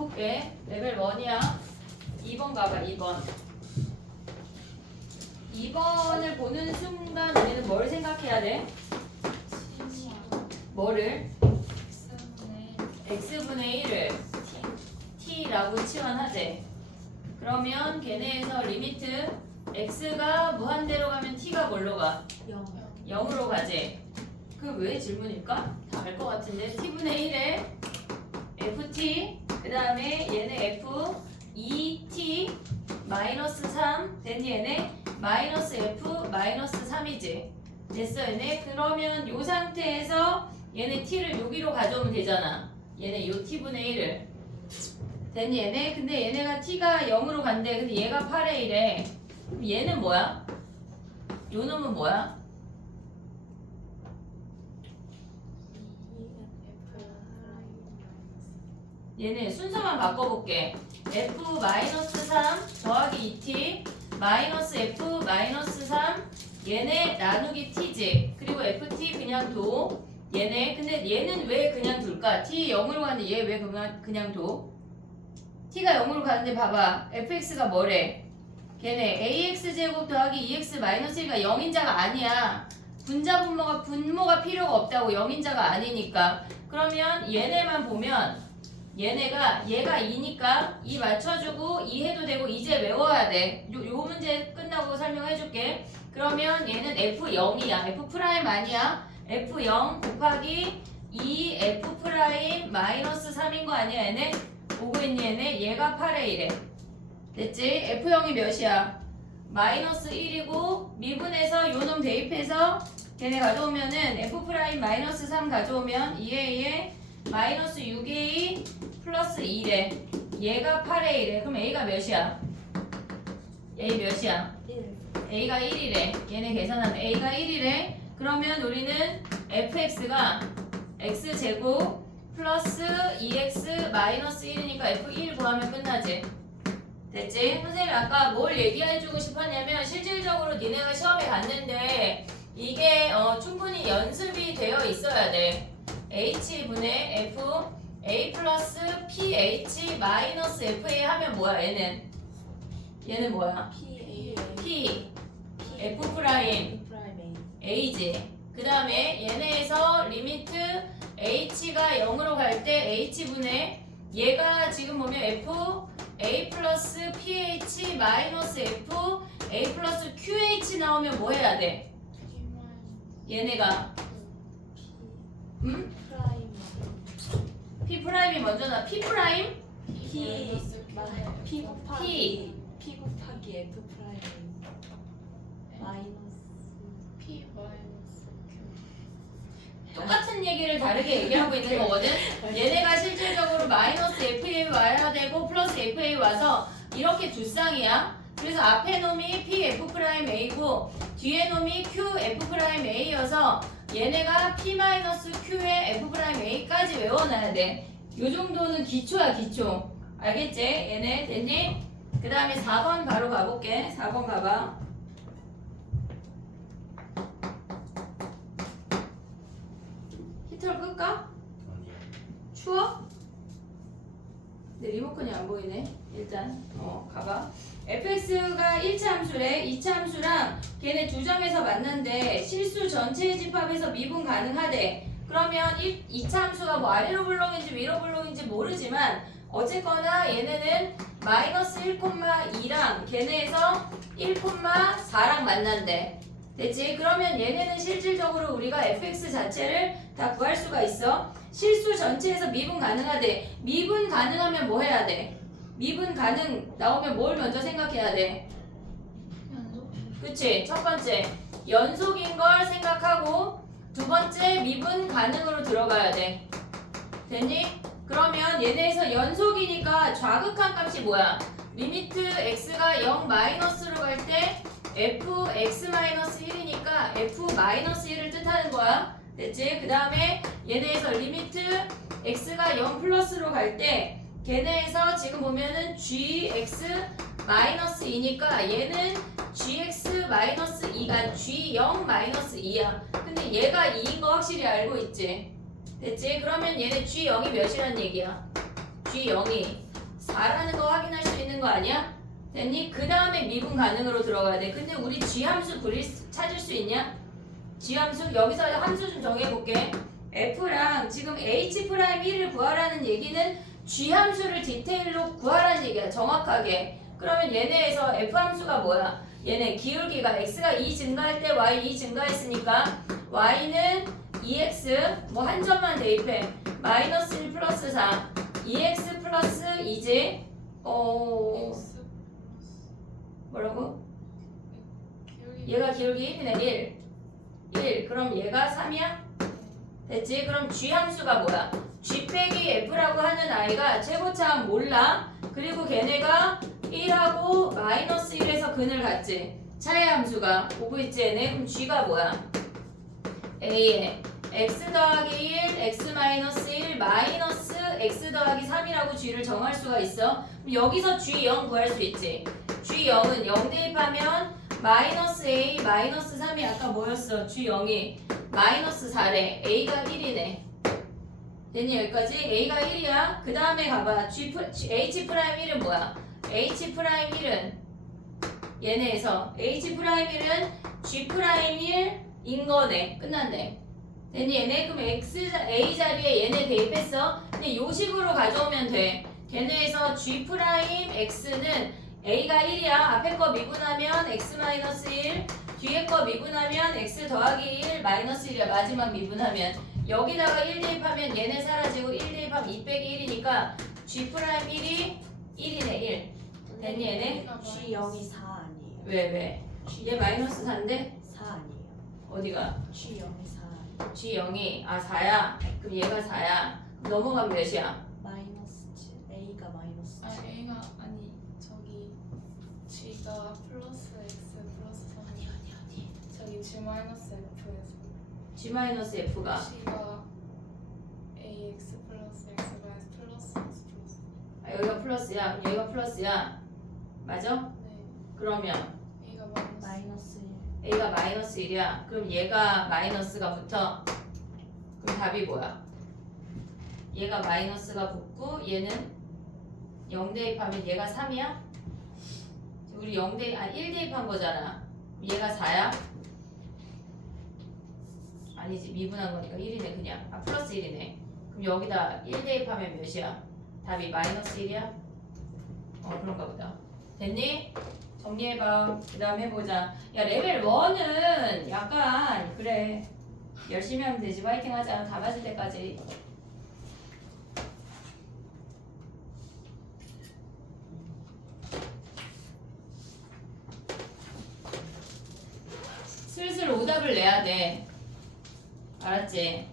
해볼게. 레벨 1이야. 2번 가봐. 2번. 2번을 보는 순간 우리는 뭘 생각해야 돼? 뭐를? x분의 1을 t라고 치환하재. 그러면 걔네에서 리미트 x가 무한대로 가면 t가 뭘로 가? 0으로 가재. 그 왜 질문일까? 다 알 것 같은데. t분의 1에 ft 그 다음에 얘네 f 2t 마이너스 3 됐니 얘네? 마이너스 f 마이너스 3이지. 됐어 얘네? 그러면 요 상태에서 얘네 t를 여기로 가져오면 되잖아. 얘네 요 t분의 1을 됐니 얘네? 근데 얘네가 t가 0으로 간대. 근데 얘가 8에 1에 그럼 얘는 뭐야? 요 놈은 뭐야? 얘네 순서만 바꿔볼게. f-3 더하기 2t 마이너스 f-3 얘네 나누기 t지. 그리고 ft 그냥 둬. 얘네 근데 얘는 왜 그냥 둘까? t 0으로 가는데 얘 왜 그냥 둬? t가 0으로 가는데 봐봐. fx가 뭐래? 걔네 ax제곱 더하기 2x 마이너스 1가 0인자가 아니야. 분자 분모가 필요가 없다고. 0인자가 아니니까. 그러면 얘네만 보면 얘가 2니까 2 맞춰주고 2 해도 되고 이제 외워야 돼. 요 문제 끝나고 설명해줄게. 그러면 얘는 F0이야. F' 아니야. F0 곱하기 2F' 마이너스 3인 거 아니야 얘네? 오고 있니 얘네? 얘가 8에 1에. 됐지? F0이 몇이야? 마이너스 1이고 미분해서 요놈 대입해서 걔네 가져오면은 F' 마이너스 3 가져오면 2에 2에 마이너스 6a 플러스 2래. 얘가 8에 1에. 그럼 a가 몇이야? a 몇이야? 1. a가 1이래. 얘네 계산하면 a가 1이래. 그러면 우리는 fx가 x제곱 플러스 2x 마이너스 1이니까 f1 구하면 끝나지. 됐지? 선생님이 아까 뭘 얘기해주고 싶었냐면 실질적으로 니네가 시험에 갔는데 이게 충분히 연습이 되어 있어야 돼. h분의 f a 플러스 ph 마이너스 fa 하면 뭐야 얘는 뭐야? p f 프라임 a지. 그 다음에 얘네에서 리미트 h가 0으로 갈 때 h분의 얘가 지금 보면 f a 플러스 ph 마이너스 f a 플러스 qh 나오면 뭐 해야 돼? 얘네가 P 프라임이 먼저 나 P 프라임? P 곱하기 F 프라임 마이너스 P 마이너스 똑같은 얘기를 다르게 얘기하고 있는 거거든. 얘네가 실질적으로 마이너스 FA 와야 되고 플러스 FA 와서 이렇게 두 쌍이야. 그래서 앞에 놈이 PF 프라임 A고 뒤에 놈이 QF 프라임 A여서 얘네가 P 마이너스 Q의 F 프라임 A까지 외워놔야 돼. 요 정도는 기초야 기초. 알겠지? 얘네 됐니? 그 다음에 4번 바로 가볼게. 4번 가봐. 히터를 끌까? 추워? 내 리모컨이 안 보이네. 일단 가봐. fx가 1차 함수래. 2차 함수랑 걔네 두 점에서 만난데 실수 전체의 집합에서 미분 가능하대. 그러면 2차 함수가 뭐 아래로 불렁인지 위로 불렁인지 모르지만 어쨌거나 얘네는 마이너스 1,2랑 걔네에서 1,4랑 만난대. 됐지? 그러면 얘네는 실질적으로 우리가 fx 자체를 다 구할 수가 있어. 실수 전체에서 미분 가능하대. 미분 가능하면 뭐 해야 돼? 미분 가능 나오면 뭘 먼저 생각해야 돼? 그치? 첫 번째 연속인 걸 생각하고 두 번째 미분 가능으로 들어가야 돼. 됐니? 그러면 얘네에서 연속이니까 좌극한 값이 뭐야? 리미트 x가 0 마이너스로 갈 때 fx-1이니까 f-1을 뜻하는 거야. 됐지? 그 다음에 얘네에서 리미트 x가 0 플러스로 갈 때 걔네에서 지금 보면은 gx-2니까 얘는 gx-2가 g0-2야. 근데 얘가 2인 거 확실히 알고 있지? 됐지? 그러면 얘네 g0이 몇이란 얘기야? g0이 4라는 거 확인할 수 있는 거 아니야? 됐니? 그 다음에 미분 가능으로 들어가야 돼. 근데 우리 G함수 찾을 수 있냐? G함수? 여기서 함수 좀 정해볼게. F랑 지금 H'1을 구하라는 얘기는 G함수를 디테일로 구하라는 얘기야. 정확하게. 그러면 얘네에서 F함수가 뭐야? 얘네 기울기가 X가 2 증가할 때 Y 2 증가했으니까 Y는 2X 뭐 한 점만 대입해. 마이너스 1 플러스 4 2X 플러스 2지 X 뭐라고? 기울기 얘가 기울기 1이네 1 그럼 얘가 3이야? 됐지? 그럼 G 함수가 뭐야? G 빼기 F라고 하는 아이가 최고차항 몰라. 그리고 걔네가 1하고 마이너스 1에서 근을 갖지. 차의 함수가 오고 있지 얘네. 그럼 G가 뭐야? A에 x 더하기 1, x 마이너스 1, 마이너스 x 더하기 3이라고 G를 정할 수가 있어. 그럼 여기서 G0 구할 수 있지. G0은 0 대입하면 마이너스 A, 마이너스 3이 아까 뭐였어? G0이 마이너스 4래. A가 1이네. 됐니 여기까지? A가 1이야. 그 다음에 가봐. H'1은 뭐야? H'1은 얘네에서 H'1은 G'1인 거네. 끝났네. 됐니 얘네? 그럼 A 자리에 얘네 대입했어. 근데 요 식으로 가져오면 돼. 걔네에서 G'X는 A가 1이야. 앞에 거 미분하면 X-1 뒤에 거 미분하면 X 더하기 1 마이너스 1이야. 마지막 미분하면 여기다가 1 대입하면 얘네 사라지고 1 대입하면 2 빼기 1이니까 G'1이 1이네 1. 됐니 얘네? G0이 4 아니에요. 왜? 얘 마이너스 4인데? 4 아니에요. 어디가? G0이 4 아니에요. G0이 4야? 그럼 얘가 4야. 넘어가면 몇이야? 마이너스 7. A가 마이너스 7. 아 A가 아니 저기 G가 플러스 X 플러스 3 어디 저기 G 마이너스 F에서 G-F가 G가 AX 플러스 X 마이너스 플러스 X 플러스 여기가 플러스야. 그럼 얘가 플러스야. 맞아? 네 그러면 A가 마이너스 마이너스 1. A가 마이너스 1이야. 그럼 얘가 마이너스가 붙어. 그럼 답이 뭐야? 얘가 마이너스가 붙고 얘는 0 대입하면 얘가 3이야? 우리 1 대입한 거잖아. 얘가 4야? 아니지 미분한 거니까 1이네 그냥. 플러스 1이네. 그럼 여기다 1 대입하면 몇이야? 답이 마이너스 1이야? 그런가 보다. 됐니? 정리해봐. 그 다음 해보자. 야 레벨 1은 약간 그래 열심히 하면 되지. 파이팅 하자. 다 맞을 때까지. 슬슬 오답을 내야 돼. 알았지?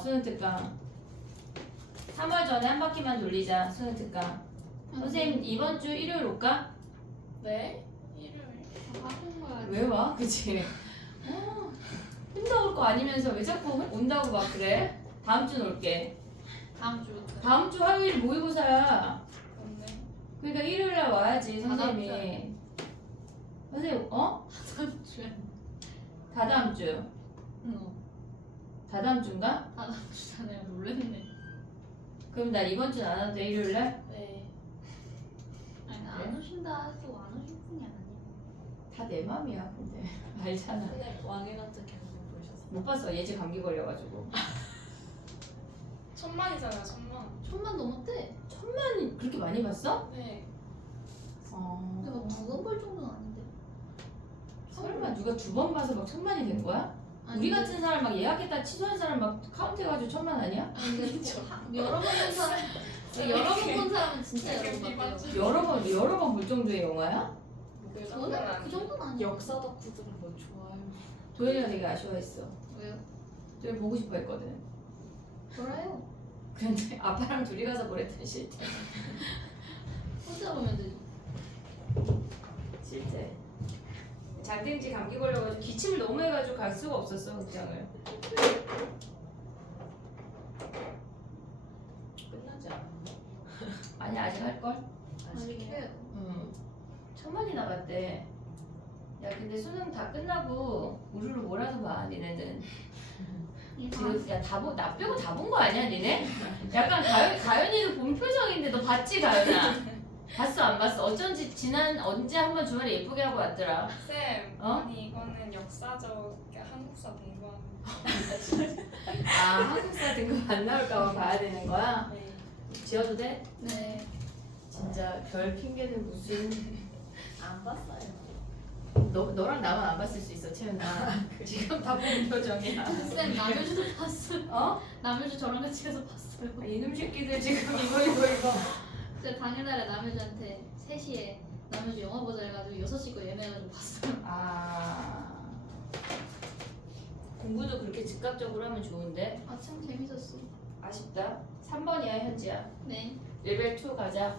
수능 특강 3월 전에 한 바퀴만 돌리자. 수능 특강 선생님 이번 주 일요일 올까? 네? 일요일 하는 거야. 왜 와? 그치? 혼자 올 거 아니면서 왜 자꾸 온다고 막 그래? 다음 주는 올게. 다음 주부터 다음 주 화요일 모의고사야. 맞네 그러니까 일요일 날 와야지 다다음 선생님이. 선생님 다음 주에 다다음 주. 응 다다음 주인가? 다다음 주잖아요 놀랬네 그럼 나 이번 주는 안 와도 돼 일요일 날? 네 아니 그래? 안 오신다 해도 안 오실 분이 아니에요. 다 내 맘이야 근데 알잖아. 근데 왕의 남자 경고 보셨어요? 못 봤어. 예지 감기 걸려가지고. 1000만이잖아요 1000만 1000만 넘었대. 1000만 그렇게 많이 봤어? 네 근데 막 두 번 볼 정도는 아닌데. 설마 누가 2번 봐서 막 1000만이 된 거야? 우리 같은 사람 막 예약했다 취소한 사람 막 카운트해가지고 1000만 아니야? 아니 근데 여러 번 본 사람 여러 번 본 사람은 진짜 여러 번 봤대요. 여러 번 볼 정도의 영화야? 그 저는 정도는 그 아니에요 정도는 아니에요. 역사 덕후들은 뭐 좋아요. 도현이가 되게 아쉬워했어. 왜요? 도현이 보고 싶어 했거든. 돌아요. 근데 아빠랑 둘이 가서 보랬더니 싫대. 혼자 보면 되지. 싫대. 장땡지 감기 걸려가지고 기침을 너무 해가지고 갈 수가 없었어 극장을. 끝나지 않았나? 아니 아직 할걸? 아직 해요. 1000만이 나갔대. 야 근데 수능 다 끝나고 우르르 몰아서 봐 니네는. 지금 나 빼고 다 본 거 아니야 니네? 약간 가연이도 본 표정인데 너 봤지 가연아? 봤어 안 봤어? 어쩐지 언제 한번 주말에 예쁘게 하고 왔더라. 쌤, 어? 아니 이거는 역사적 한국사 공부하는 아 한국사 등급 안 나올까봐 봐야 되는 거야? 네. 지어도 돼? 네. 진짜 별 핑계는 무슨 안 봤어요. 너랑 나만 안 봤을 수 있어 채연아. 지금 다 본 표정이야. 쌤 남효주도 봤어요. 어? 남효주 저랑 같이 가서 봤어요. 이놈 새끼들 지금 이거. 제가 당일날에 남효주한테 3시에 남효주 영화 보자 해가지고 6시 거 예매해가지고 봤어요. 아 공부도 그렇게 즉각적으로 하면 좋은데 아 참 재밌었어. 아쉽다. 3번이야 현지야. 네. 레벨 2 가자.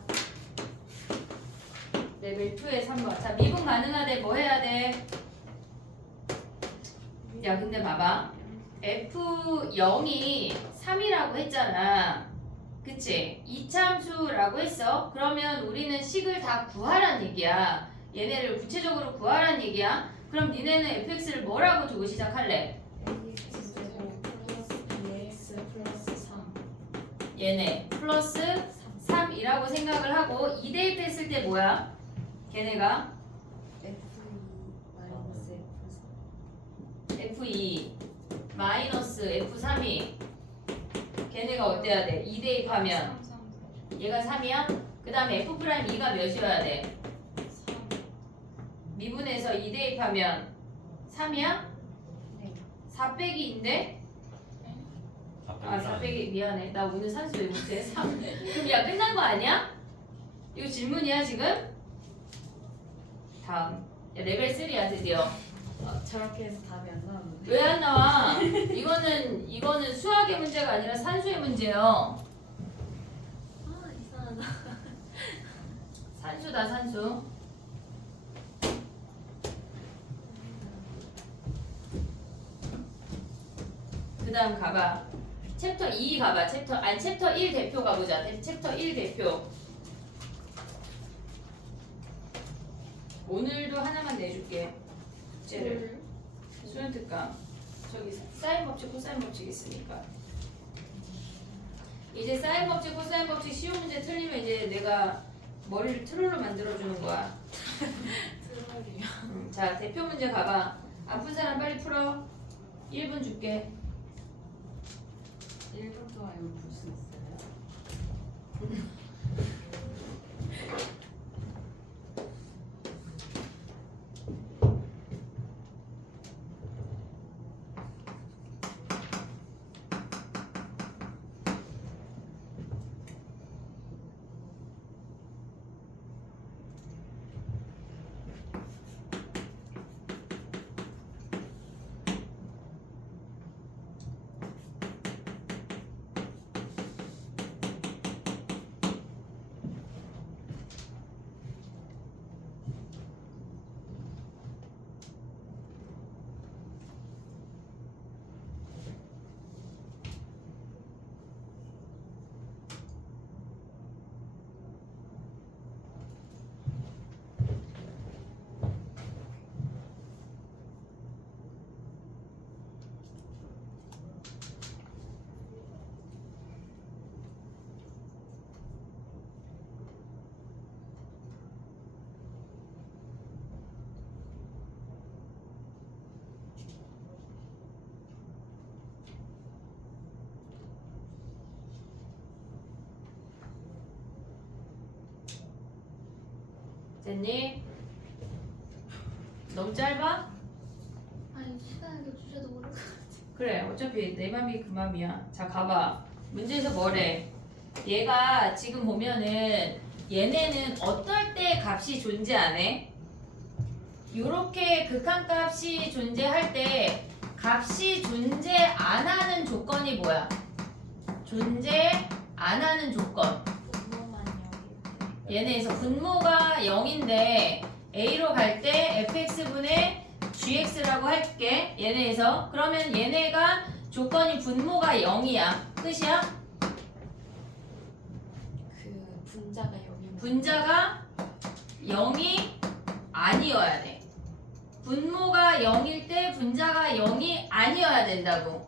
레벨 2에 3번. 자 미분 가능하대 뭐 해야 돼? 야 근데 봐봐. F0이 3이라고 했잖아. 그치? 이참수라고 했어. 그러면 우리는 식을 다 구하란 얘기야. 얘네를 구체적으로 구하란 얘기야. 그럼 니네는 fx를 뭐라고 두고 시작할래? EX 플러스 3. 얘네 플러스 3이라고 생각을 하고 2 대입했을 때 뭐야? 걔네가 F2 마이너스 F3. F2 마이너스 F3이 걔네가 어때야 돼? 2 대입하면 3, 얘가 3이야? 그 다음에 F'2가 몇이어야 돼? 3. 미분에서 2 대입하면 3이야? 네. 4 빼기 2인데? 아 4 빼기 미안해 나 오늘 산수 왜 못해? 3 그럼 야 끝난 거 아니야? 이거 질문이야 지금? 다음 야, 레벨 3야 드디어 저렇게 해서 답이 안 나오는데. 왜 안 나와? 이거는 수학의 문제가 아니라 산수의 문제예요. 아 이상하다. 산수다 산수. 그 다음 가봐. 챕터 2 가봐. 챕터 1 대표 가보자. 챕터 1 대표. 오늘도 하나만 내줄게. 숙제를. 수련 특강. 저기 사인 법칙, 코사인 법칙 있으니까. 이제 사인 법칙, 코사인 법칙 쉬운 문제 틀리면 이제 내가 머리를 트롤로 만들어주는 거야. 트롤이요. 자, 대표 문제 가봐. 아픈 사람 빨리 풀어. 1분 줄게. 1분 동안 이거 볼 수 있어요? 됐니? 너무 짧아? 아니 시간도 주제도 모르고. 그래 어차피 내 맘이 그 맘이야. 자 가봐. 문제에서 뭐래? 얘가 지금 보면은 얘네는 어떨 때 값이 존재 안 해? 요렇게 극한값이 존재할 때 값이 존재 안 하는 조건이 뭐야? 존재 안 하는 조건. 분모만 여기. 얘네에서 분모가 0인데 A로 갈 때 fx분의 gx라고 할게. 얘네에서 그러면 얘네가 조건이 분모가 0이야. 끝이야? 그 분자가 여기. 분자가 0이 아니어야 돼. 분모가 0일 때 분자가 0이 아니어야 된다고.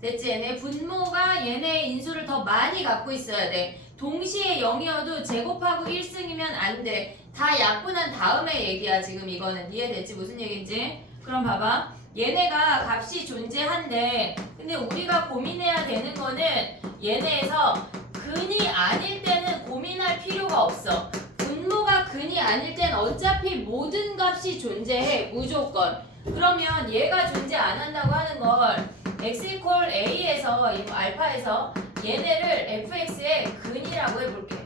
됐지? 얘네 분모가 얘네 인수를 더 많이 갖고 있어야 돼. 동시에 0이어도 제곱하고 1승이면 안 돼. 다 약분한 다음에 얘기야 지금 이거는. 이해됐지? 무슨 얘기인지? 그럼 봐봐. 얘네가 값이 존재한데 근데 우리가 고민해야 되는 거는 얘네에서 근이 아닐 때는 고민할 필요가 없어. 분모가 근이 아닐 땐 어차피 모든 값이 존재해. 무조건. 그러면 얘가 존재 안 한다고 하는 걸 x equal a에서 이 알파에서 얘네를 fx의 근이라고 해볼게.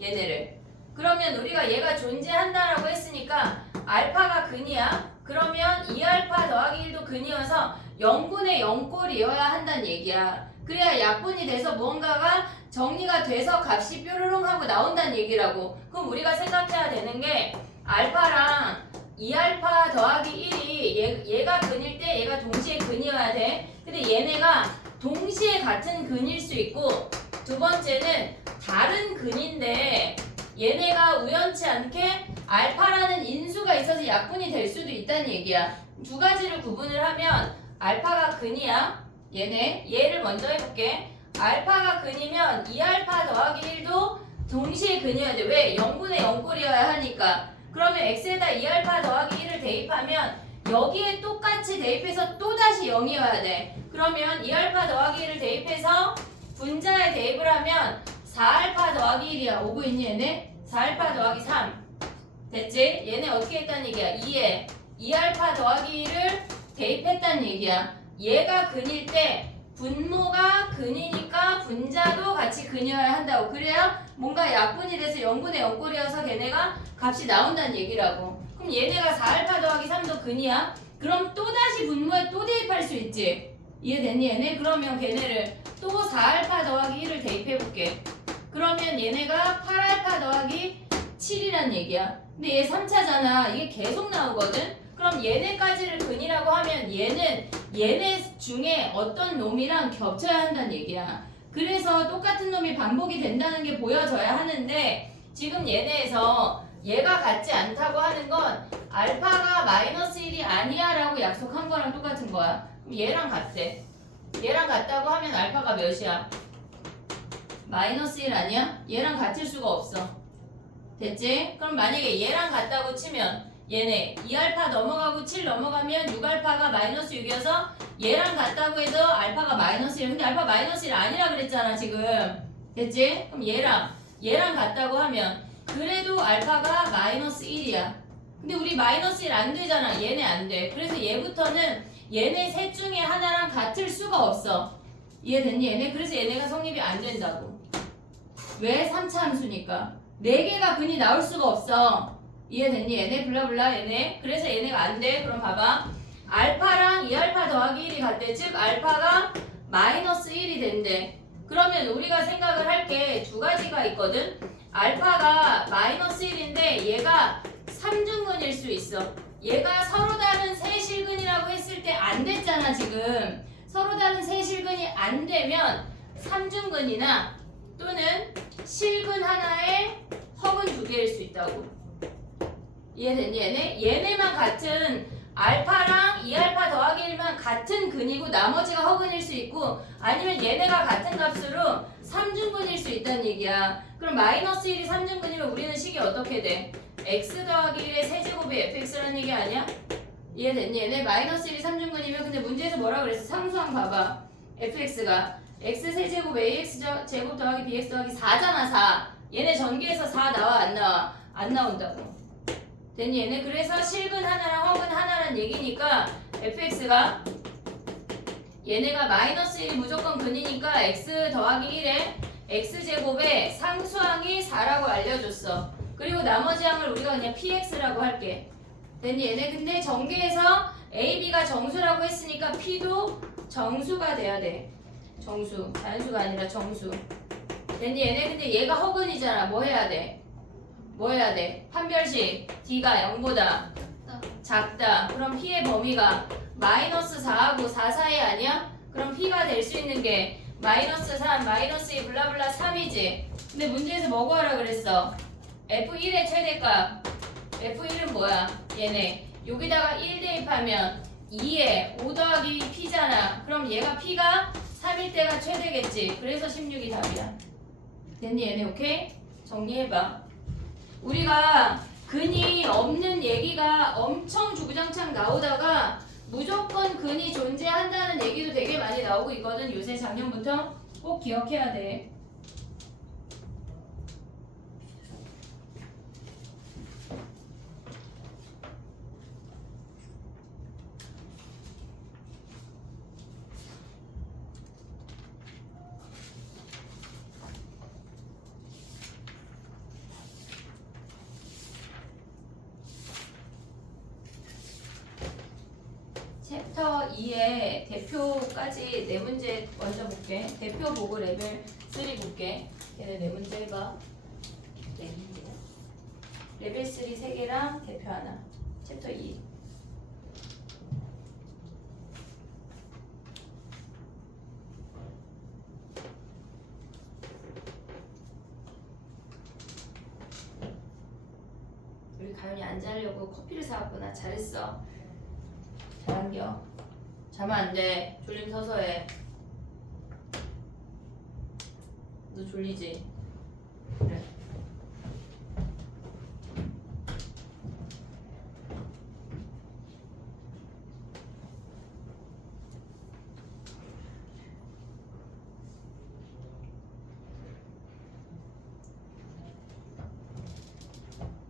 얘네를. 그러면 우리가 얘가 존재한다라고 했으니까 알파가 근이야. 그러면 2알파 더하기 1도 근이어서 0분의 0꼴이어야 한다는 얘기야. 그래야 약분이 돼서 무언가가 정리가 돼서 값이 뾰로롱 하고 나온다는 얘기라고. 그럼 우리가 생각해야 되는 게 알파랑 2알파 더하기 1이 얘가 근일 때 얘가 동시에 근이어야 돼. 근데 얘네가 동시에 같은 근일 수 있고 두 번째는 다른 근인데 얘네가 우연치 않게 알파라는 인수가 있어서 약분이 될 수도 있다는 얘기야. 두 가지를 구분을 하면 알파가 근이야. 얘를 먼저 해볼게. 알파가 근이면 2알파 더하기 1도 동시에 근이어야 돼. 왜? 0분의 0꼴이어야 하니까. 그러면 x에다 2알파 더하기 1을 대입하면 여기에 똑같이 대입해서 또다시 0이어야 돼. 그러면 2알파 더하기 1을 대입해서 분자에 대입을 하면 4알파 더하기 1이야. 오고 있니 얘네? 4알파 더하기 3. 됐지? 얘네 어떻게 했다는 얘기야? 2에 2알파 더하기 1을 대입했다는 얘기야. 얘가 근일 때 분모가 근이니까 분자도 같이 근이어야 한다고. 그래야 뭔가 약분이 돼서 0분의 0꼴이어서 걔네가 값이 나온다는 얘기라고. 그럼 얘네가 4알파 더하기 3도 근이야? 그럼 또다시 분모에 또 대입할 수 있지. 이해됐니 얘네? 그러면 걔네를 또 4알파 더하기 1을 대입해볼게. 그러면 얘네가 8알파 더하기 7이란 얘기야. 근데 얘 3차잖아. 이게 계속 나오거든? 그럼 얘네까지를 근이라고 하면 얘네 중에 어떤 놈이랑 겹쳐야 한다는 얘기야. 그래서 똑같은 놈이 반복이 된다는 게 보여져야 하는데 지금 얘네에서 얘가 같지 않다고 하는 건 알파가 마이너스 1이 아니야 라고 약속한 거랑 똑같은 거야. 그럼 얘랑 같대. 얘랑 같다고 하면 알파가 몇이야? 마이너스 1 아니야? 얘랑 같을 수가 없어. 됐지? 그럼 만약에 얘랑 같다고 치면 얘네 2알파 넘어가고 7 넘어가면 6알파가 마이너스 6이어서 얘랑 같다고 해도 알파가 마이너스 1. 근데 알파 마이너스 1 아니라 그랬잖아 지금. 됐지? 그럼 얘랑 같다고 하면 그래도 알파가 마이너스 1이야. 근데 우리 마이너스 1 안 되잖아. 얘네 안 돼. 그래서 얘부터는 얘네 셋 중에 하나랑 같을 수가 없어. 이해됐니 얘네? 그래서 얘네가 성립이 안 된다고. 왜? 3차 함수니까. 4개가 근이 나올 수가 없어. 이해됐니 얘네? 블라블라 얘네. 그래서 얘네가 안 돼. 그럼 봐봐. 알파랑 2알파 더하기 1이 같대. 즉 알파가 마이너스 1이 된대. 그러면 우리가 생각을 할 게 두 가지가 있거든. 알파가 마이너스 1인데 얘가 3중근일 수 있어. 얘가 서로 다른 세실근이라고 했을 때 안 됐잖아 지금. 서로 다른 세실근이 안 되면 3중근이나 또는 실근 하나에 허근 2개일 수 있다고. 이해됐니 얘네? 얘네만 같은 알파랑 2알파 더하기 1만 같은 근이고 나머지가 허근일 수 있고 아니면 얘네가 같은 값으로 3중근일 수 있다는 얘기야. 그럼 마이너스 1이 3중근이면 우리는 식이 어떻게 돼? x 더하기 1의 세제곱이 fx라는 얘기 아니야? 이해됐니 얘네? 마이너스 1이 3중근이면 근데 문제에서 뭐라 그랬어? 상수항 봐봐. fx가 x 세제곱 ax 제곱 더하기 bx 더하기 4잖아 4. 얘네 전개해서 4 나와 안 나와? 안 나온다고. 됐니 얘네? 그래서 실근 하나랑 허근 하나란 얘기니까 fx가 얘네가 마이너스 1이 무조건 근이니까 x 더하기 1에 x제곱에 상수항이 4라고 알려줬어. 그리고 나머지 항을 우리가 그냥 px라고 할게. 됐니 얘네? 근데 전개해서 a, b가 정수라고 했으니까 p도 정수가 돼야 돼. 정수. 단수가 아니라 정수. 됐니 얘네? 근데 얘가 허근이잖아. 뭐 해야 돼? 뭐 해야 돼? 판별식 d가 0보다 작다. 그럼 p의 범위가 마이너스 4하고 4 사이 아니야? 그럼 p가 될 수 있는 게 마이너스 3, 마이너스 2, 블라블라 3이지. 근데 문제에서 뭐 구하라 그랬어? f1의 최대값. f1은 뭐야? 얘네. 여기다가 1 대입하면 2에 5 더하기 P잖아. 그럼 얘가 P가 3일 때가 최대겠지. 그래서 16이 답이야. 됐니 얘네? 오케이? 정리해봐. 우리가 근이 없는 얘기가 엄청 주구장창 나오다가 무조건 근이 존재한다는 얘기도 되게 많이 나오고 있거든. 요새 작년부터 꼭 기억해야 돼. 챕터 2의 대표까지 네 문제 먼저 볼게. 대표 보고 레벨 3 볼게. 걔네 네 문제 해봐. 네 문제요? 레벨 3 3개랑 대표 하나. 챕터 2. 우리 가연이 안 자려고 커피를 사왔구나. 잘했어. 잘한겨. 자면 안 돼. 졸림 서서 해. 너 졸리지? 그래.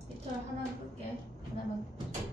히터 하나 끌게. 하나만 끌게.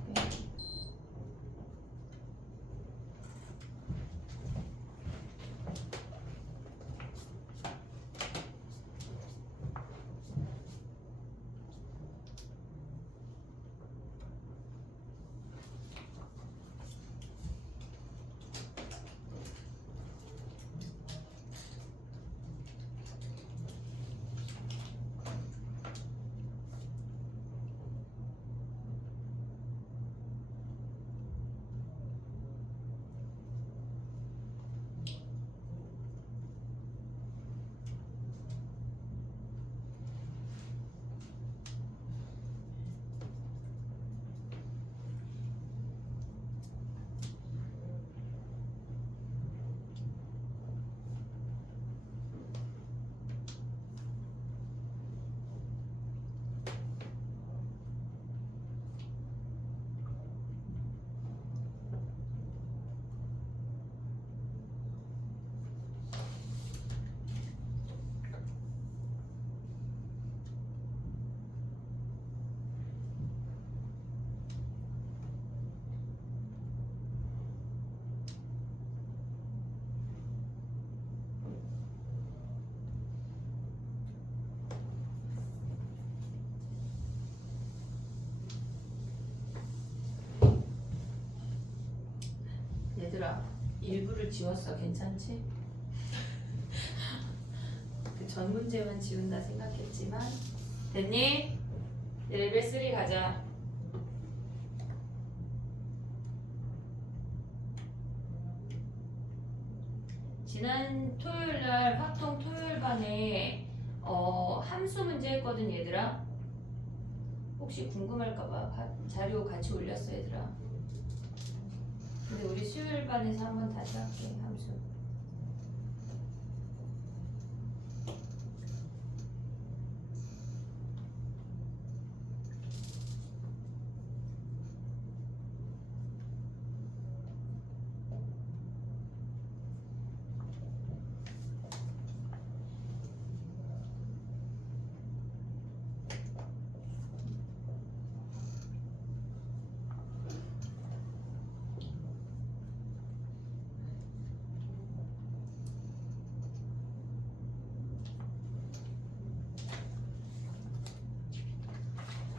얘들아, 일부를 지웠어. 괜찮지? 그 전 문제만 지운다 생각했지만 됐니? 이제 레벨 3 가자. 지난 토요일날 확통 토요일반에 함수 문제 했거든 얘들아. 혹시 궁금할까봐 자료 같이 올렸어 얘들아. 근데 우리 수요일반에서 한번 다시 할게. 함수.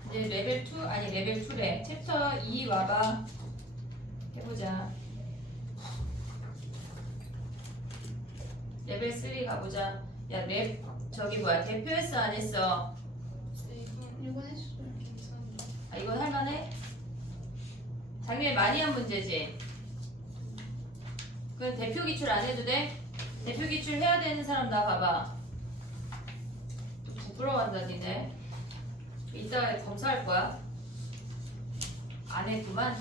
이제 레벨 2 아니 레벨 2래. 챕터 2 와봐. 해보자. 레벨 3 가보자. 야, 저기 뭐야? 대표했어 안 했어? 네, 이건 했어요. 괜찮아요. 아, 이건 할만해? 작년에 많이 한 문제지? 그럼 대표 기출 안 해도 돼? 대표 기출 해야 되는 사람 나 봐봐. 부끄러워한다 니네. 이따가 검사할 거야. 안 했구만.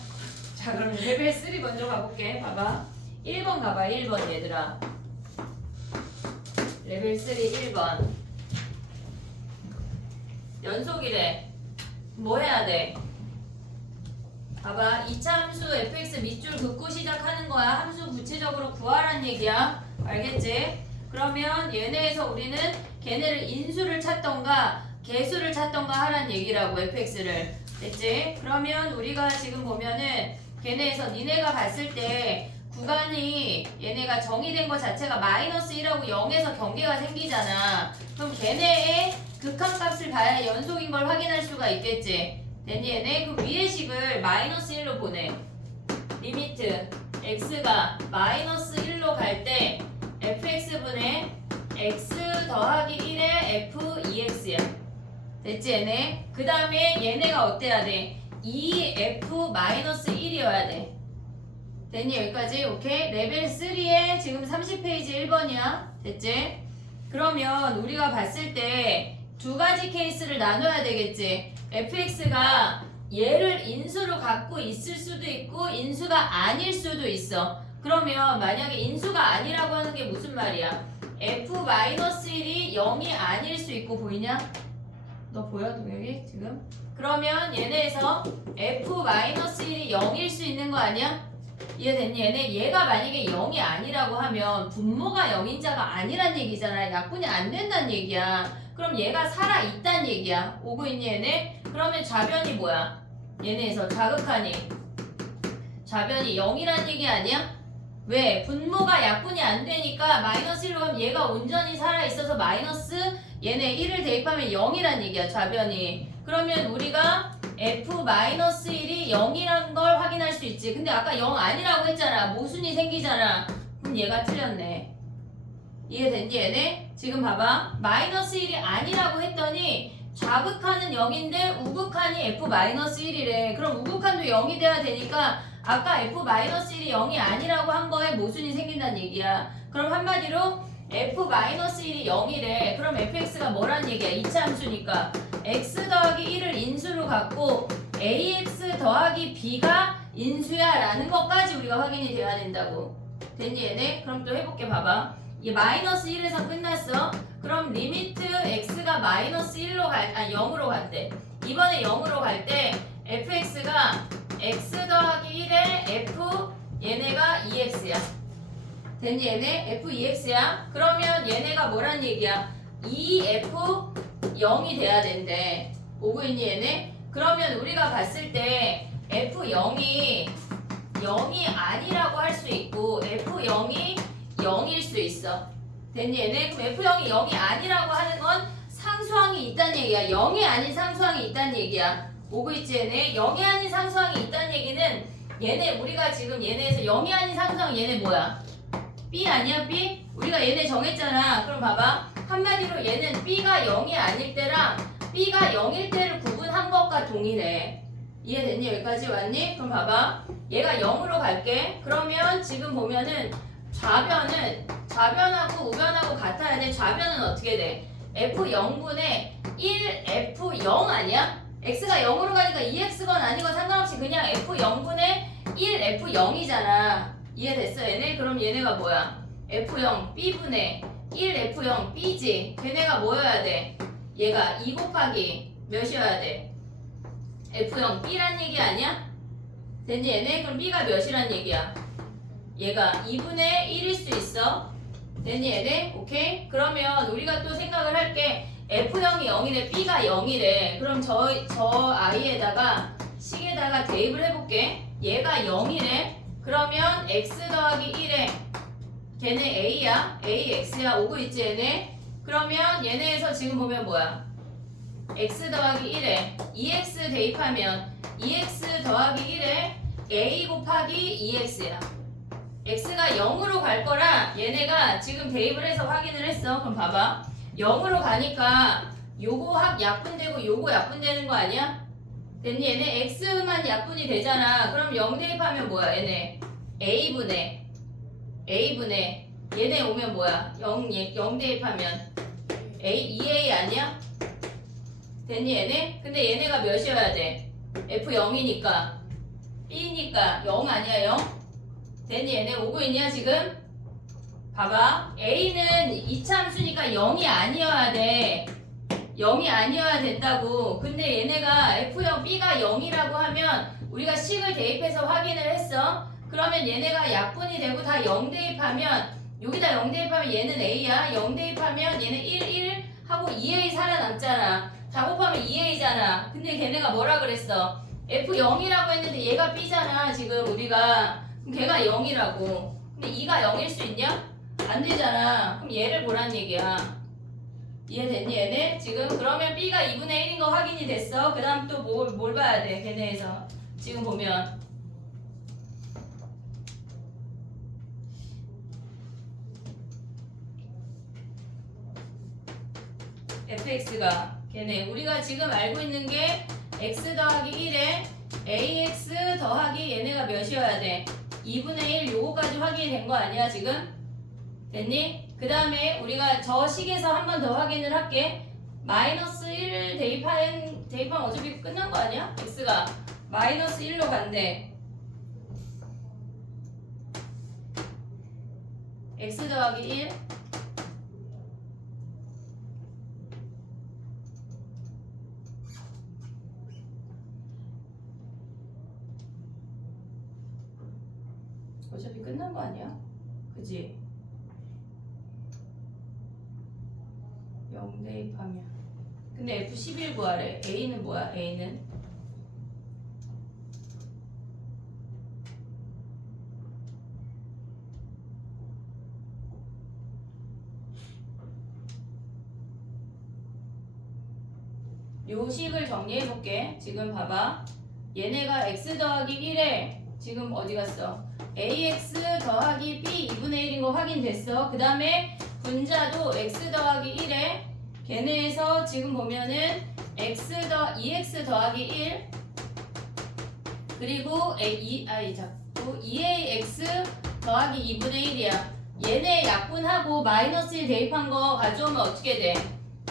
자, 자, 그럼 레벨 3 먼저 가볼게. 봐봐. 1번 가봐. 1번 얘들아. 레벨 3 1번. 연속이래. 뭐 해야 돼? 봐봐. 2차 함수 fx 밑줄 긋고 시작하는 거야. 함수 구체적으로 구하란 얘기야. 알겠지? 그러면 얘네에서 우리는 걔네를 인수를 찾던가 개수를 찾던가 하란 얘기라고 fx를. 됐지? 그러면 우리가 지금 보면은 걔네에서 니네가 봤을 때 구간이 얘네가 정의된 것 자체가 마이너스 1하고 0에서 경계가 생기잖아. 그럼 걔네의 극한값을 봐야 연속인 걸 확인할 수가 있겠지. 됐니 얘네? 그럼 위의 식을 마이너스 1로 보내. 리미트 x가 마이너스 1로 갈 때 fx분의 x 더하기 1의 f2x야. 됐지 얘네? 그 다음에 얘네가 어때야 돼? 2f-1이어야 돼. 됐니 여기까지? 오케이? 레벨 3에 지금 30페이지 1번이야. 됐지? 그러면 우리가 봤을 때 두 가지 케이스를 나눠야 되겠지. fx가 얘를 인수로 갖고 있을 수도 있고 인수가 아닐 수도 있어. 그러면 만약에 인수가 아니라고 하는 게 무슨 말이야? f-1이 0이 아닐 수 있고 보이냐? 너 보여 동혁이 지금? 그러면 얘네에서 f-1이 0일 수 있는 거 아니야? 이해됐니? 얘가 만약에 0이 아니라고 하면 분모가 0인자가 아니란 얘기잖아. 약분이 안 된다는 얘기야. 그럼 얘가 살아있단 얘기야. 오고 있니 얘네? 그러면 좌변이 뭐야? 얘네에서 자극하니 좌변이 0이란 얘기 아니야? 왜? 분모가 약분이 안 되니까 마이너스 1로 가면 얘가 온전히 살아있어서 마이너스 얘네 1을 대입하면 0이란 얘기야. 좌변이. 그러면 우리가 f-1이 0이란 걸 확인할 수 있지. 근데 아까 0 아니라고 했잖아. 모순이 생기잖아. 그럼 얘가 틀렸네. 이해됐니 얘네? 지금 봐봐. 마이너스 1이 아니라고 했더니 좌극한은 0인데 우극한이 f-1이래. 그럼 우극한도 0이 돼야 되니까 아까 f-1이 0이 아니라고 한 거에 모순이 생긴다는 얘기야. 그럼 한마디로 f-1이 0이래. 그럼 fx가 뭐란 얘기야? 2차 함수니까 x 더하기 1을 인수로 갖고 ax 더하기 b가 인수야 라는 것까지 우리가 확인이 돼야 된다고. 됐니 얘네? 그럼 또 해볼게. 봐봐. 이 마이너스 1에서 끝났어. 그럼 리미트 x가 마이너스 0으로 간대. 이번에 0으로 갈 때 fx가 x 더하기 1의 f 얘네가 2x야. 됐니 얘네? f2x야. 그러면 얘네가 뭐란 얘기야? 2f0이 돼야 된대. 오고 있니 얘네? 그러면 우리가 봤을 때 f0이 0이 아니라고 할 수 있고 f0이 0일 수 있어. 됐니 얘네? 그럼 f0이 0이 아니라고 하는 건 상수항이 있다는 얘기야. 0이 아닌 상수항이 있다는 얘기야. 오고 있지 얘네? 0이 아닌 상수항이 있다는 얘기는 얘네 우리가 지금 얘네에서 0이 아닌 상수항 얘네 뭐야? B 아니야 B? 우리가 얘네 정했잖아. 그럼 봐봐. 한마디로 얘는 B가 0이 아닐 때랑 B가 0일 때를 구분한 것과 동일해. 이해됐니? 여기까지 왔니? 그럼 봐봐. 얘가 0으로 갈게. 그러면 지금 보면은 좌변하고 우변하고 같아야 돼. 좌변은 어떻게 돼? F0분의 1F0 아니야? X가 0으로 가니까 2X건 아니건 상관없이 그냥 F0분의 1F0이잖아. 이해됐어 얘네? 그럼 얘네가 뭐야? F0 B분의 1F0 B지. 걔네가 뭐여야 돼? 얘가 2 곱하기 몇이어야 돼? F0 B란 얘기 아니야? 됐니 얘네? 그럼 B가 몇이란 얘기야? 얘가 2분의 1일 수 있어. 됐니 얘네? 오케이? 그러면 우리가 또 생각을 할게. F0이 0이래 B가 0이래. 그럼 저 아이에다가 식에다가 대입을 해볼게. 얘가 0이래. 그러면 x 더하기 1에 걔네 a야. ax야. 오고 있지 얘네? 그러면 얘네에서 지금 보면 뭐야? x 더하기 1에 2x 대입하면 2x 더하기 1에 a 곱하기 2x야. x가 0으로 갈 거라 얘네가 지금 대입을 해서 확인을 했어. 그럼 봐봐. 0으로 가니까 요거 약분되고 요거 약분되는 거 아니야? 됐니? 얘네 x만 약분이 되잖아. 그럼 0 대입하면 뭐야? 얘네 a분의 얘네 오면 뭐야? 0 대입하면 2a 아니야? 됐니 얘네? 근데 얘네가 몇이어야 돼? f0이니까 B니까 0 아니야 0? 됐니 얘네 오고 있냐 지금? 봐봐 A는 이차함수니까 0이 아니어야 돼 0이 아니어야 된다고 근데 얘네가 F형 B가 0이라고 하면 우리가 식을 대입해서 확인을 했어 그러면 얘네가 약분이 되고 다 0 대입하면 여기다 0 대입하면 얘는 A야 0 대입하면 얘는 1, 1 하고 2A 살아남잖아 다 곱하면 2A잖아 근데 걔네가 뭐라 그랬어 F0이라고 했는데 얘가 B잖아 지금 우리가 그럼 걔가 0이라고 근데 2가 0일 수 있냐? 안 되잖아 그럼 얘를 보란 얘기야 이해됐니 얘네? 지금 그러면 B가 2분의 1인 거 확인이 됐어 그 다음 또 뭘 봐야 돼 걔네에서 지금 보면 fx가 걔네 우리가 지금 알고 있는 게 x 더하기 1에 ax 더하기 얘네가 몇이어야 돼? 2분의 1 요거까지 확인이 된 거 아니야 지금? 됐니? 그 다음에 우리가 저 식에서 한 번 더 확인을 할게 마이너스 1 대입하면 어차피 끝난 거 아니야? x가 마이너스 1로 간대 x 더하기 1 어차피 끝난 거 아니야? 그지? 0 대입하면 근데 F11 구하래 A는 뭐야? A는 요 식을 정리해볼게 지금 봐봐 얘네가 x 더하기 1에 지금 어디 갔어? ax 더하기 b 2분의 1인 거 확인됐어 그 다음에 분자도 x 더하기 1에 걔네에서 지금 보면은 2x 더하기 1 그리고 2ax 더하기 2분의 1이야 얘네 약분하고 마이너스 1 대입한 거 가져오면 어떻게 돼?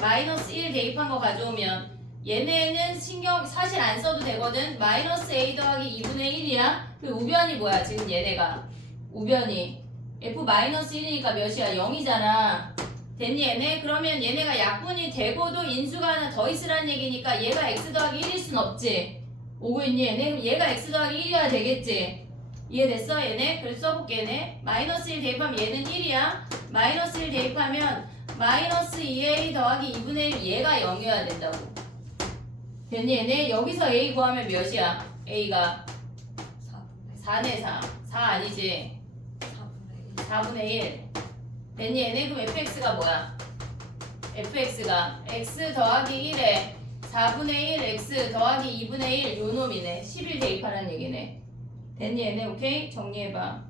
마이너스 1 대입한 거 가져오면 얘네는 신경 사실 안 써도 되거든 마이너스 a 더하기 2분의 1이야 그 우변이 뭐야 지금 얘네가 우변이 f 마이너스 1이니까 몇이야 0이잖아 됐니 얘네? 그러면 얘네가 약분이 되고도 인수가 하나 더 있으란 얘기니까 얘가 x 더하기 1일 순 없지 오고 있니 얘네? 그럼 얘가 x 더하기 1이어야 되겠지 이해됐어 얘네? 그래서 써볼게 얘네 마이너스 1 대입하면 얘는 1이야 마이너스 1 대입하면 마이너스 2a 더하기 2분의 1 얘가 0이어야 된다고 됐니 얘네? 여기서 a 구하면 몇이야? a가 4네 4 아니지 4분의 1 됐니 얘네? 그럼 fx가 뭐야? fx가 x 더하기 1에 4분의 1 x 더하기 2분의 1 요놈이네 11 대입하라는 얘기네 됐니 얘네? 오케이? 정리해봐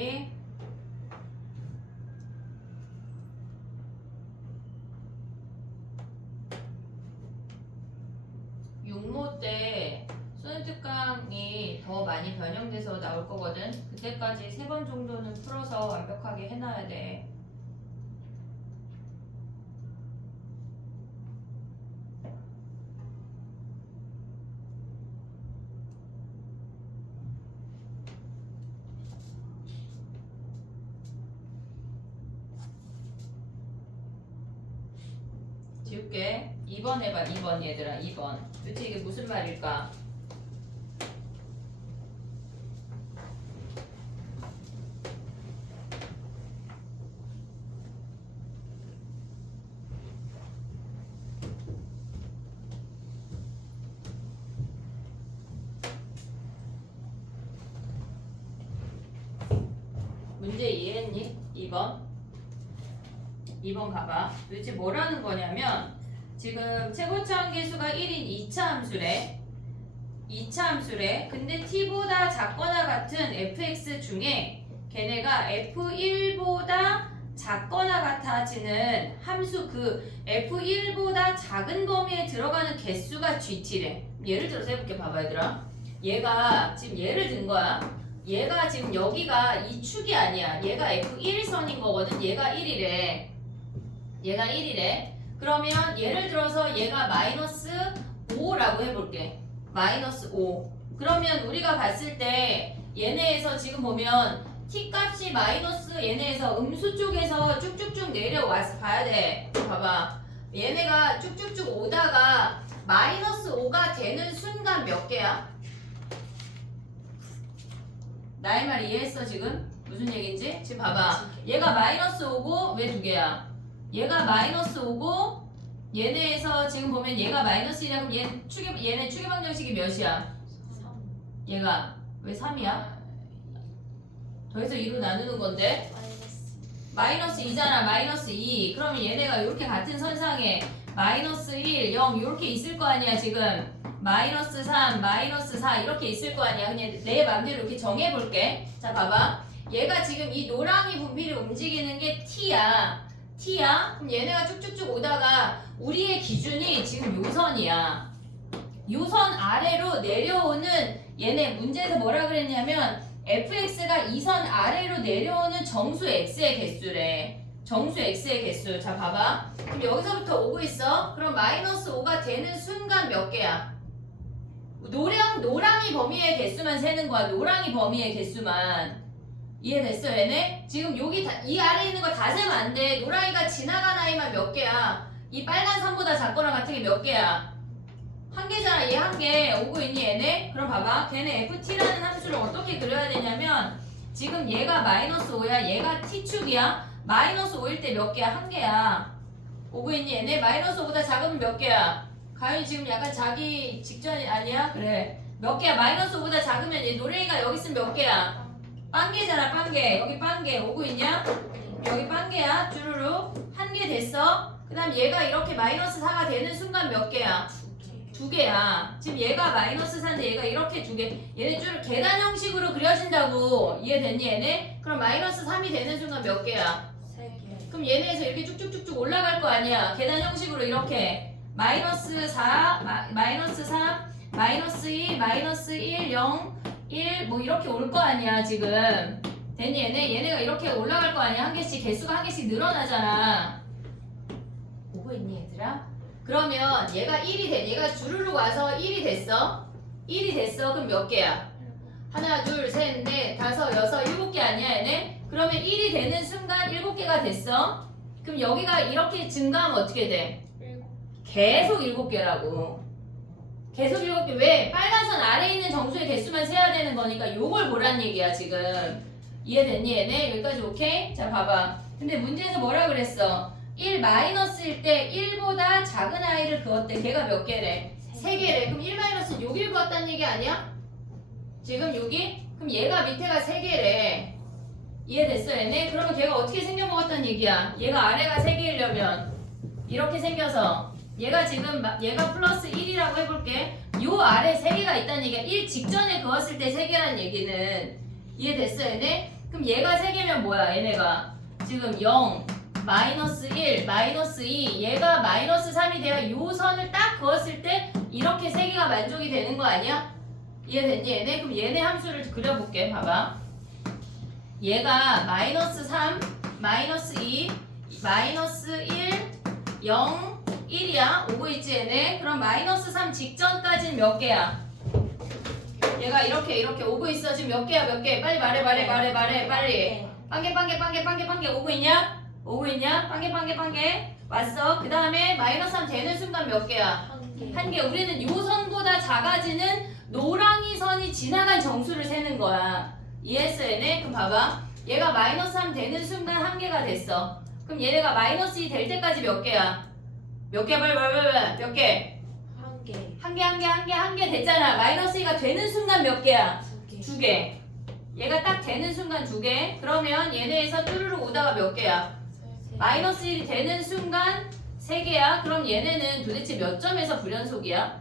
어디? 육모 때 수능특강이 더 많이 변형돼서 나올 거거든. 그때까지 3번 정도는 풀어서 완벽하게 해놔야 돼. 지울게. 2번 해봐. 2번 얘들아. 2번. 도대체 이게 무슨 말일까? 문제 이해했니? 2번. 2번 봐봐. 도대체 뭐라는 거냐면 지금 최고차 함계수가 1인 2차 함수래. 2차 함수래. 근데 t보다 작거나 같은 fx 중에 걔네가 f1보다 작거나 같아지는 함수 그 f1보다 작은 범위에 들어가는 개수가 gt래. 예를 들어서 해볼게. 봐봐 얘들아. 얘가 지금 예를 든 거야. 얘가 지금 여기가 이 축이 아니야. 얘가 f1선인 거거든. 얘가 1이래. 얘가 1이래. 그러면 예를 들어서 얘가 마이너스 5라고 해볼게. 마이너스 5. 그러면 우리가 봤을 때 얘네에서 지금 보면 t 값이 마이너스 얘네에서 음수 쪽에서 쭉쭉쭉 내려와서 봐야 돼. 봐봐. 얘네가 쭉쭉쭉 오다가 마이너스 5가 되는 순간 몇 개야? 나의 말 이해했어 지금? 무슨 얘기인지? 지금 봐봐. 얘가 마이너스 5고 왜 2개야? 얘가 마이너스 5고 얘네에서 지금 보면 얘가 마이너스 1이야. 그럼 얘네 추계방정식이 몇이야? 3. 얘가 왜 3이야? 더해서 2로 나누는 건데 마이너스 2잖아. 마이너스 2. 그러면 얘네가 이렇게 같은 선상에 마이너스 1, 0 이렇게 있을 거 아니야 지금. 마이너스 3, 마이너스 4 이렇게 있을 거 아니야. 그냥 내 맘대로 이렇게 정해볼게. 자 봐봐. 얘가 지금 이 노랑이 분필이 움직이는 게 t야. t야. 그럼 얘네가 쭉쭉쭉 오다가 우리의 기준이 지금 요선이야. 요선 아래로 내려오는 얘네 문제에서 뭐라 그랬냐면 fx가 이 선 아래로 내려오는 정수 x의 개수래. 정수 x의 개수. 자 봐봐. 그럼 여기서부터 오고 있어. 그럼 마이너스 5가 되는 순간 몇 개야? 노랑이 범위의 개수만 세는 거야. 노랑이 범위의 개수만. 이해됐어 얘네? 지금 여기 이 아래에 있는 거 다 세면 안 돼. 노랑이가 지나간 아이만 몇 개야? 이 빨간 선보다 작거나 같은 게 몇 개야? 한 개잖아. 얘 한 개. 오고 있니 얘네? 그럼 봐봐. 걔네 ft라는 함수를 어떻게 그려야 되냐면 지금 얘가 마이너스 5야. 얘가 t축이야. 마이너스 5일 때 몇 개야? 한 개야. 오고 있니 얘네? 마이너스 5보다 작으면 몇 개야? 가연이 지금 약간 자기 직전이 아니야? 그래. 몇 개야? 마이너스 5보다 작으면 얘 노랭이가 여기 있으면 몇 개야? 빵개잖아. 빵개. 여기 빵개. 오고 있냐? 여기 빵개야. 주르륵. 한 개 됐어. 그 다음 얘가 이렇게 마이너스 4가 되는 순간 몇 개야? 2개야. 지금 얘가 마이너스 4인데 얘가 이렇게 2개. 얘네 줄 계단 형식으로 그려진다고. 이해됐니 얘네? 그럼 마이너스 3이 되는 순간 몇 개야? 3개. 그럼 얘네에서 이렇게 쭉쭉쭉쭉 올라갈 거 아니야. 계단 형식으로 이렇게. 마이너스 4, 마이너스 3, 마이너스 2, 마이너스 1, 0, 1 뭐 이렇게 올 거 아니야 지금. 됐니 얘네가 이렇게 올라갈 거 아니야. 한 개씩 개수가 한 개씩 늘어나잖아. 오고 있니 얘들아? 그러면 얘가 1이 돼. 얘가 주르륵 와서 1이 됐어. 1이 됐어. 그럼 몇 개야? 하나, 둘, 셋, 넷, 다섯, 여섯, 7개 아니야 얘네? 그러면 1이 되는 순간 7개가 됐어. 그럼 여기가 이렇게 증가하면 어떻게 돼? 계속 7개라고. 계속 7개. 왜? 빨간 선 아래에 있는 정수의 개수만 세야 되는 거니까 요걸 보란 얘기야 지금. 이해됐니 얘네? 여기까지 오케이? 자 봐봐. 근데 문제에서 뭐라 그랬어? 1 마이너스일 때 1보다 작은 아이를 그었대. 걔가 몇 개래? 3개래. 그럼 1 마이너스는 여기를 그었다는 얘기 아니야? 지금 여기? 그럼 얘가 밑에가 3개래. 이해됐어 얘네? 그러면 걔가 어떻게 생겨먹었다는 얘기야? 얘가 아래가 3개이려면 이렇게 생겨서 얘가 지금 얘가 플러스 1이라고 해볼게. 요 아래 3개가 있다는 얘기야. 1 직전에 그었을 때 3개라는 얘기는. 이해됐어 얘네? 그럼 얘가 3개면 뭐야? 얘네가 지금 0, 마이너스 1, 마이너스 2 얘가 마이너스 3이 돼야 요 선을 딱 그었을 때 이렇게 3개가 만족이 되는 거 아니야? 이해됐니 얘네? 그럼 얘네 함수를 그려볼게. 봐봐. 얘가 마이너스 3, 마이너스 2, 마이너스 1, 0, 1이야. 오고 있지 얘네? 그럼 마이너스 3 직전까지는 몇 개야? 얘가 이렇게 오고 있어. 지금 몇 개야 몇 개? 빨리 말해 빨리. 빵개 오고 있냐? 빵개 왔어. 그 다음에 마이너스 3 되는 순간 몇 개야? 한 개. 우리는 요 선보다 작아지는 노랑이 선이 지나간 정수를 세는 거야. 이해했어 얘네? 그럼 봐봐. 얘가 마이너스 3 되는 순간 한 개가 됐어. 그럼 얘네가 마이너스 2 될 때까지 몇 개야? 몇 개? 빨리 몇 개? 한 개 됐잖아. 마이너스 2가 되는 순간 몇 개야? 2개. 얘가 딱 되는 순간 2개. 그러면 얘네에서 뚜루룩 오다가 몇 개야? 마이너스 1이 되는 순간 3개야. 그럼 얘네는 도대체 몇 점에서 불연속이야?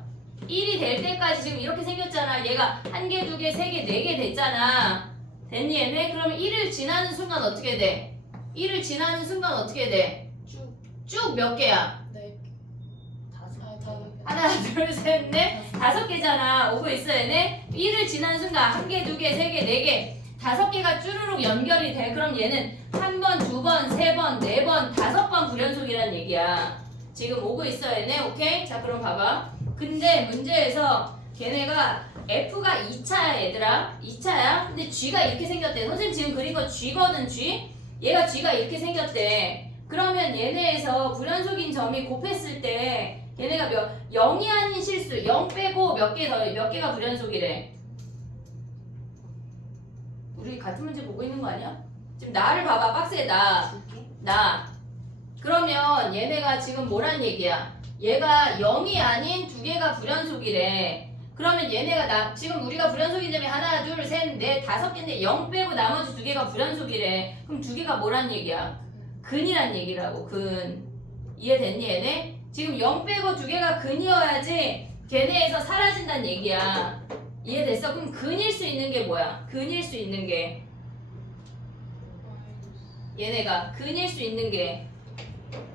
1이 될 때까지 지금 이렇게 생겼잖아. 얘가 1개, 2개, 3개, 4개 됐잖아. 됐니 얘네? 그러면 1을 지나는 순간 어떻게 돼? 1을 지나는 순간 어떻게 돼? 쭉 몇 개야? 네. 다섯. 다섯. 하나, 둘, 셋, 넷, 5개잖아. 오고 있어 얘네? 1을 지나는 순간 1개, 2개, 3개, 4개 5개가 쭈루룩 연결이 돼. 그럼 얘는 1번, 2번, 3번, 4번, 5번 불연속이란 얘기야. 지금 오고 있어 얘네. 오케이? 자 그럼 봐봐. 근데 문제에서 걔네가 F가 2차야 얘들아. 2차야. 근데 G가 이렇게 생겼대. 선생님 지금 그린 거 G거든 G? 얘가 G가 이렇게 생겼대. 그러면 얘네에서 불연속인 점이 곱했을 때 얘네가 0이 아닌 실수 0 빼고 몇 개가 불연속이래. 우리 같은 문제 보고 있는 거 아니야? 지금 나를 봐봐. 박스에 나. 그러면 얘네가 지금 뭐란 얘기야? 얘가 0이 아닌 2개가 불연속이래. 그러면 얘네가 지금 우리가 불연속인 점이 하나, 둘, 셋, 넷, 5개인데 0 빼고 나머지 2개가 불연속이래. 그럼 2개가 뭐란 얘기야? 근이란 얘기라고. 근. 이해됐니 얘네? 지금 0 빼고 2개가 근이어야지 걔네에서 사라진다는 얘기야. 이해됐어? 그럼 근일 수 있는 게 뭐야? 근일 수 있는 게 얘네가 근일 수 있는 게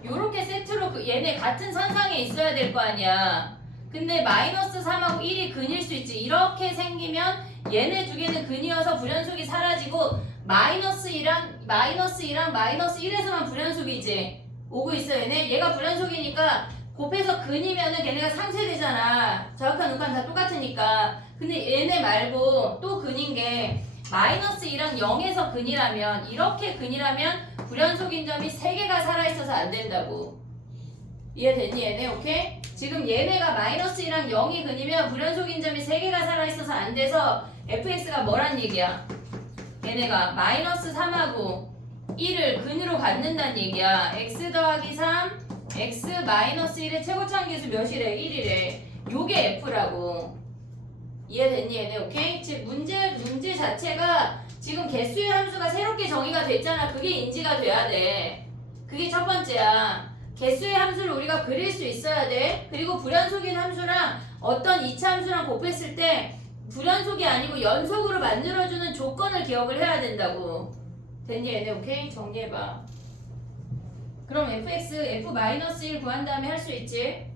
요렇게 세트로 얘네 같은 선상에 있어야 될 거 아니야. 근데 마이너스 3하고 1이 근일 수 있지. 이렇게 생기면 얘네 2개는 근이어서 불연속이 사라지고 마이너스 2랑 마이너스 1에서만 불연속이지. 오고 있어 얘네. 얘가 불연속이니까 곱해서 근이면은 걔네가 상쇄되잖아. 좌우칸 우칸 다 똑같으니까. 근데 얘네 말고 또 근인 게 마이너스 2랑 0에서 근이라면 이렇게 근이라면 불연속인 점이 3개가 살아있어서 안 된다고. 이해됐니 얘네? 오케이? 지금 얘네가 마이너스 2랑 0이 근이면 불연속인 점이 3개가 살아있어서 안 돼서 fx가 뭐란 얘기야? 얘네가 마이너스 3하고 1을 근으로 갖는다는 얘기야. x 더하기 3 x 마이너스 1의 최고차함계수 몇이래? 1이래. 요게 f라고. 이해됐니 얘네? 오케이? 즉 문제 자체가 지금 개수의 함수가 새롭게 정의가 됐잖아. 그게 인지가 돼야 돼. 그게 첫 번째야. 개수의 함수를 우리가 그릴 수 있어야 돼. 그리고 불연속인 함수랑 어떤 2차 함수랑 곱했을 때 불연속이 아니고 연속으로 만들어주는 조건을 기억을 해야 된다고. 됐니 얘네? 오케이? 정리해봐. 그럼 fx, f-1 구한 다음에 할 수 있지?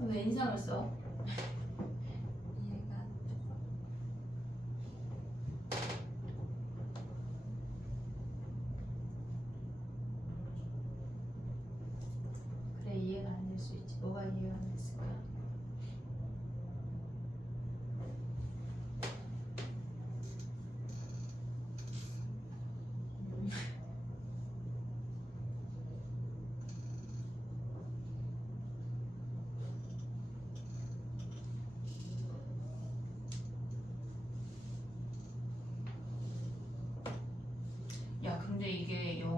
왜 인상을 써? 그래 이해가 안 될 수 있지. 뭐가 이해가 안 됐을까?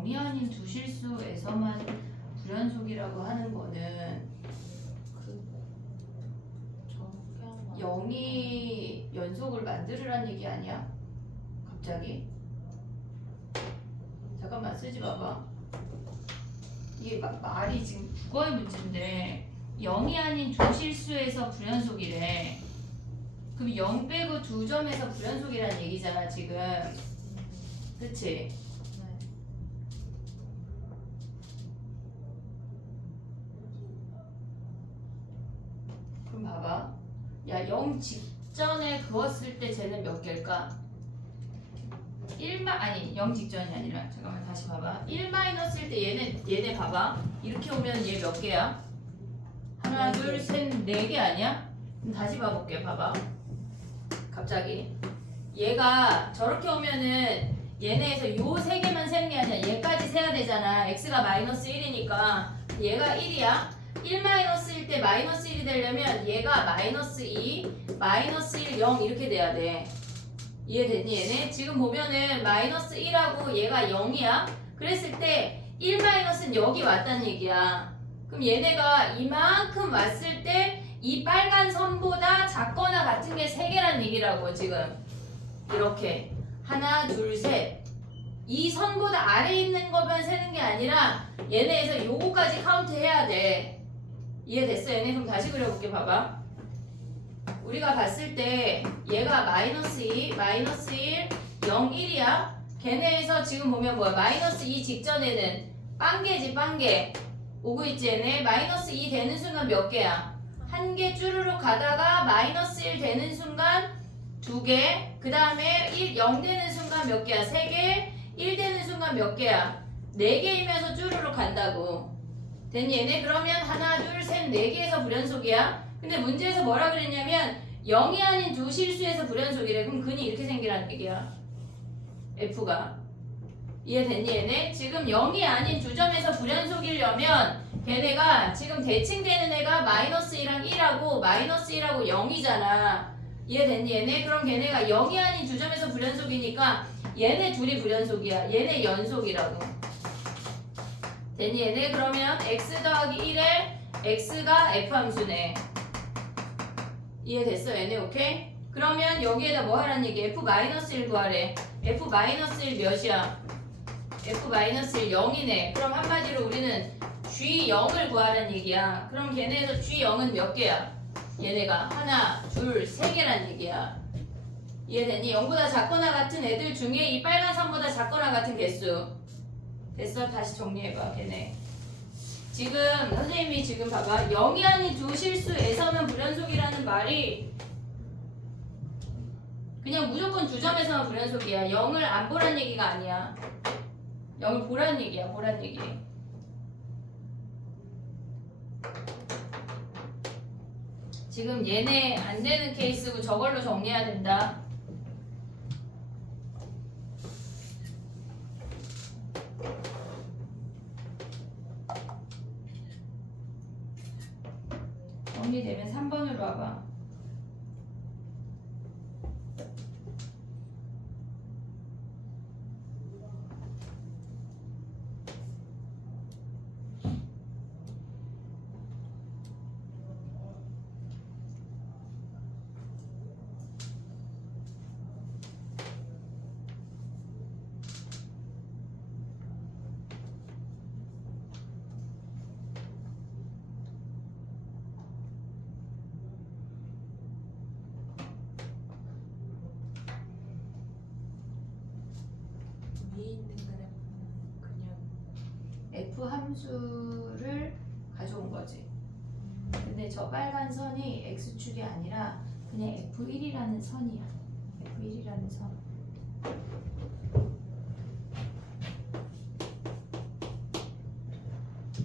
0이 아닌 두 실수에서만 불연속이라고 하는 거는 적용 0이 연속을 만들으란 얘기 아니야? 갑자기? 잠깐만 쓰지 마봐. 이게 말이 지금 국어의 문제인데 0이 아닌 두 실수에서 불연속이래. 그럼 0 빼고 2점에서 불연속이란 얘기잖아 지금. 그치? 네. 그럼 봐봐. 야, 0 직전에 그었을 때 쟤는 몇 개일까? 0 직전이 아니라 잠깐만 다시 봐봐. 1-1일 때 얘네 봐봐. 이렇게 오면 얘 몇 개야? 하나, 네 둘, 개. 셋, 4개 아니야? 그럼 다시 봐볼게. 봐봐. 갑자기 얘가 저렇게 오면은 얘네에서 요 3개만 세는 게 아니라 얘까지 세야 되잖아. x가 마이너스 1이니까 얘가 1이야. 1-1일 때 마이너스 1이 되려면 얘가 마이너스 2, 마이너스 1, 0 이렇게 돼야 돼. 이해됐니 얘네? 지금 보면은 마이너스 1하고 얘가 0이야. 그랬을 때 1-은 여기 왔다는 얘기야. 그럼 얘네가 이만큼 왔을 때 이 빨간 선보다 작거나 같은 게 3개란 얘기라고 지금. 이렇게 하나, 둘, 셋. 이 선보다 아래에 있는 것만 세는 게 아니라 얘네에서 요거까지 카운트 해야 돼. 이해됐어 얘네? 그럼 다시 그려볼게. 봐봐. 우리가 봤을 때 얘가 마이너스 2, 마이너스 1, 0, 1이야. 걔네에서 지금 보면 뭐야? 마이너스 2 직전에는 빵개지 빵개. 오고 있지 얘네? 마이너스 2 되는 순간 몇 개야? 한 개 쭈루룩 가다가 마이너스 1 되는 순간 2개. 그 다음에 0 되는 순간 몇 개야? 3개. 1 되는 순간 몇 개야? 4개이면서 쭈루룩 간다고. 됐니 얘네? 그러면 하나, 둘, 셋, 4개에서 불연속이야. 근데 문제에서 뭐라 그랬냐면 0이 아닌 두 실수에서 불연속이래. 그럼 근이 이렇게 생기라는 얘기야. F가. 이해됐니 얘네? 지금 0이 아닌 두 점에서 불연속이려면 걔네가 지금 대칭되는 애가 마이너스 1랑 1하고 마이너스 1하고 0이잖아. 이해됐니 얘네? 그럼 걔네가 0이 아닌 두 점에서 불연속이니까 얘네 둘이 불연속이야. 얘네 연속이라고. 됐니 얘네? 그러면 x 더하기 1에 x가 F함수네. 이해됐어 얘네? 오케이? 그러면 여기에다 뭐 하라는 얘기? F-1 구하래. F-1 몇이야? F-1 0이네. 그럼 한마디로 우리는 G0을 구하라는 얘기야. 그럼 걔네에서 G0은 몇 개야? 얘네가 하나, 둘, 3개란 얘기야. 이해됐니? 0보다 작거나 같은 애들 중에 이 빨간 선보다 작거나 같은 개수. 됐어? 다시 정리해봐 걔네. 지금 선생님이 지금 봐봐. 0이 아닌 두 실수에서는 불연속이라는 말이 그냥 무조건 두 점에서만 불연속이야. 0을 안 보란 얘기가 아니야. 0을 보란 얘기야. 보란 얘기. 지금 얘네 안 되는 케이스고 저걸로 정리해야 된다. 정리되면 3번으로 와봐. 위에 있는 그래프는 그냥 F 함수를 가져온 거지. 근데 저 빨간 선이 X축이 아니라 그냥 F1이라는 선이야. F1이라는 선.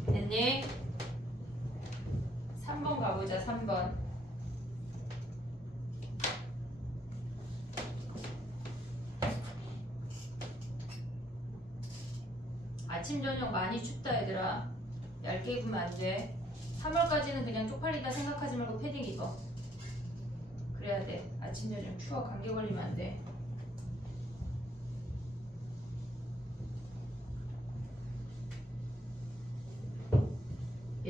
됐니? 3번 가보자. 3번. 아침 저녁 많이 춥다 얘들아. 얇게 입으면 안 돼. 3월까지는 그냥 쪽팔리다 생각하지 말고 패딩 입어. 그래야 돼. 아침 저녁 추워. 감기 걸리면 안 돼.